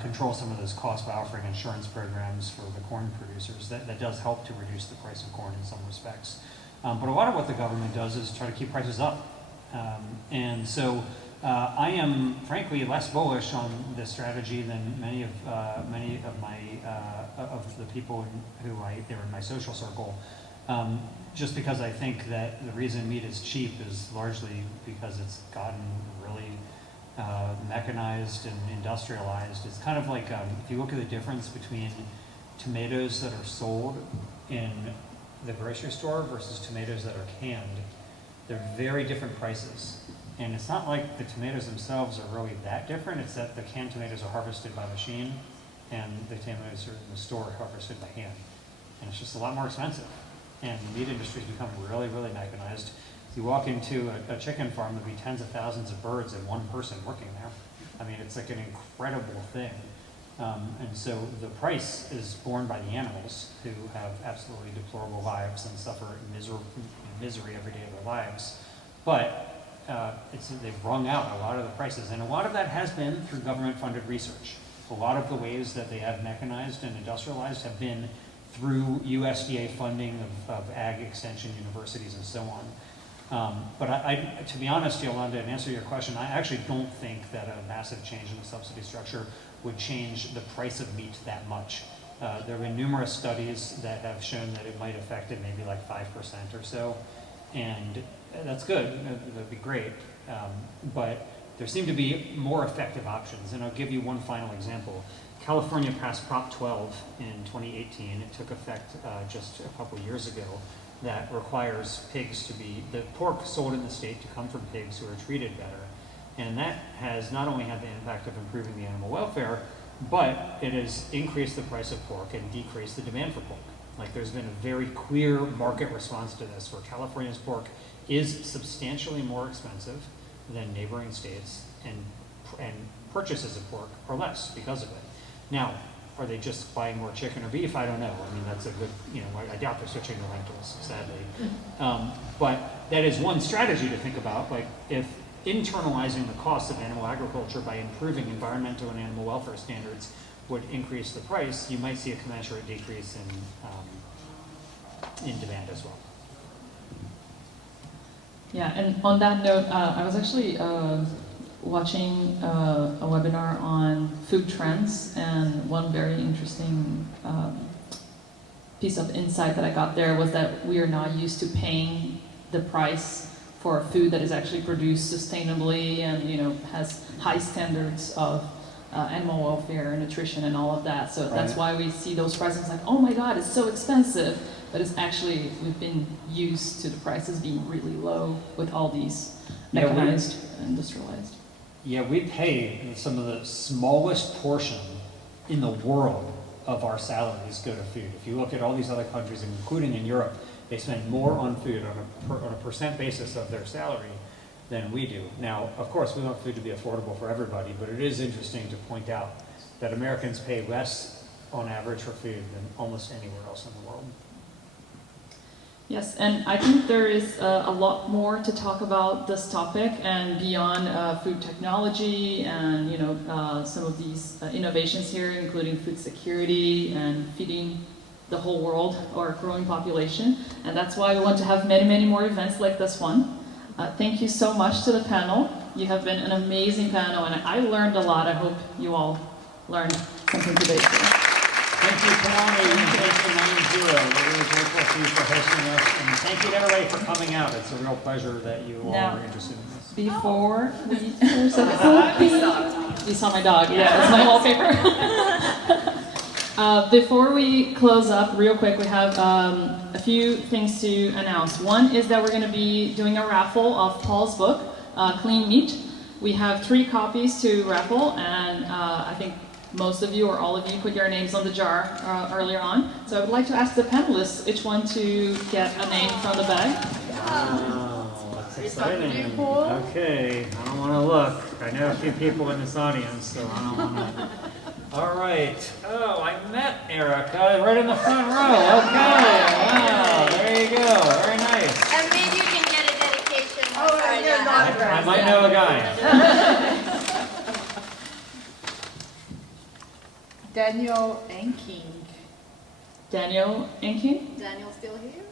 control some of those costs by offering insurance programs for the corn producers. That does help to reduce the price of corn in some respects. But a lot of what the government does is try to keep prices up. And so I am frankly less bullish on this strategy than many of my of the people who they're in my social circle. Just because I think that the reason meat is cheap is largely because it's gotten really mechanized and industrialized. It's kind of like if you look at the difference between tomatoes that are sold in the grocery store versus tomatoes that are canned, they're very different prices. And it's not like the tomatoes themselves are really that different. It's that the canned tomatoes are harvested by machine and the tomatoes are in the store harvested by hand. And it's just a lot more expensive. And the meat industry has become really, really mechanized. If you walk into a chicken farm, there'll be tens of thousands of birds and one person working there. I mean, it's like an incredible thing. And so the price is borne by the animals who have absolutely deplorable lives and suffer misery every day of their lives. But they've wrung out a lot of the prices. And a lot of that has been through government-funded research. A lot of the ways that they have mechanized and industrialized have been through USDA funding of ag extension universities and so on. But to be honest, Yolanda, and answer your question, I actually don't think that a massive change in the subsidy structure would change the price of meat that much. There have been numerous studies that have shown that it might affect it maybe like 5% or so, and that's good, that'd be great, but there seem to be more effective options, and I'll give you one final example. California passed Prop 12 in 2018. It took effect just a couple years ago, that requires pigs to be, the pork sold in the state to come from pigs who are treated better. And that has not only had the impact of improving the animal welfare, but it has increased the price of pork and decreased the demand for pork. Like, there's been a very clear market response to this, where California's pork is substantially more expensive than neighboring states, and purchases of pork are less because of it. Now, are they just buying more chicken or beef? I don't know. I mean, that's a good, I doubt they're switching to lentils, sadly. But that is one strategy to think about. Like, if internalizing the cost of animal agriculture by improving environmental and animal welfare standards would increase the price, you might see a commensurate decrease in demand as well. Yeah, and on that note, I was actually watching a webinar on food trends, and one very interesting piece of insight that I got there was that we are not used to paying the price for food that is actually produced sustainably and has high standards of animal welfare, nutrition, and all of that. So that's why we see those prices like, oh my God, it's so expensive. But it's actually, we've been used to the prices being really low with all these mechanized, industrialized. Yeah, we pay some of the smallest portion in the world of our salaries go to food. If you look at all these other countries, including in Europe, they spend more on food on a percent basis of their salary than we do. Now, of course, we want food to be affordable for everybody, but it is interesting to point out that Americans pay less on average for food than almost anywhere else in the world. Yes, and I think there is a lot more to talk about this topic and beyond food technology and some of these innovations here, including food security and feeding the whole world or growing population. And that's why we want to have many, many more events like this one. Thank you so much to the panel. You have been an amazing panel, and I learned a lot. I hope you all learned something today too. Thank you, Kalani, and thank you, 90. We're really grateful to you for hosting us, and thank you to everybody for coming out. It's a real pleasure that you all Now, were interested in this. Before we... You saw my dog. Yeah, that's my wallpaper. Before we close up, real quick, we have a few things to announce. One is that we're going to be doing a raffle of Paul's book, Clean Meat. We have 3 copies to raffle, and I think most of you or all of you put your names on the jar earlier on. So I would like to ask the panelists each one to get a name from the bag. Wow, that's exciting. Okay, I don't want to look. I know a few people in this audience, so I don't want to. All right. Oh, I met Erica right in the front row. Okay. Wow. There you go. Very nice. And maybe you can get a dedication. I might know a guy. Daniel Enking. Daniel Enking? Daniel still here?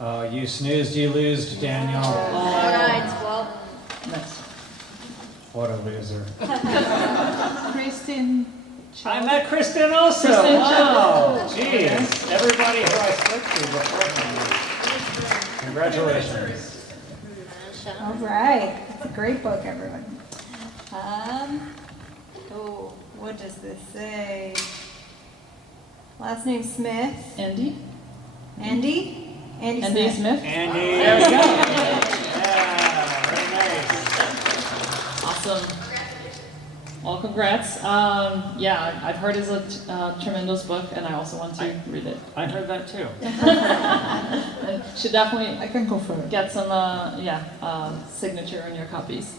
Oh, you snoozed, you losed, Daniel. All right, well. Nice. What a loser. Kristen. I met Kristen also. Kristen Wow. Jeez. Everybody who I spoke to beforehand. Congratulations. All right. It's a great book, everyone. What does this say? Last name Smith. Andy? Andy? Andy Andy Smith. Smith? Andy. There we go. Yeah, very nice. Awesome. Well, congrats. Yeah, I've heard it's a tremendous book, and I also want to read it. I heard that too. And should definitely I can confirm. get some signature on your copies.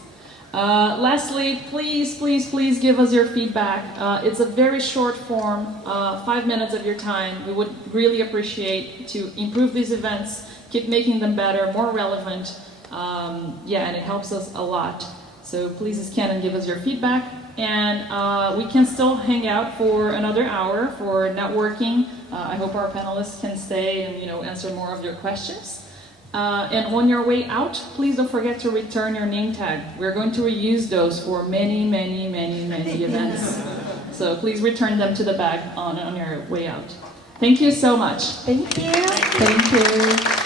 Lastly, please give us your feedback. It's a very short form, 5 minutes of your time. We would really appreciate to improve these events, keep making them better, more relevant. And it helps us a lot. So please scan and give us your feedback. And we can still hang out for another hour for networking. I hope our panelists can stay and answer more of your questions. And on your way out, please don't forget to return your name tag. We're going to reuse those for many events. So please return them to the bag on your way out. Thank you so much. Thank you. Thank you.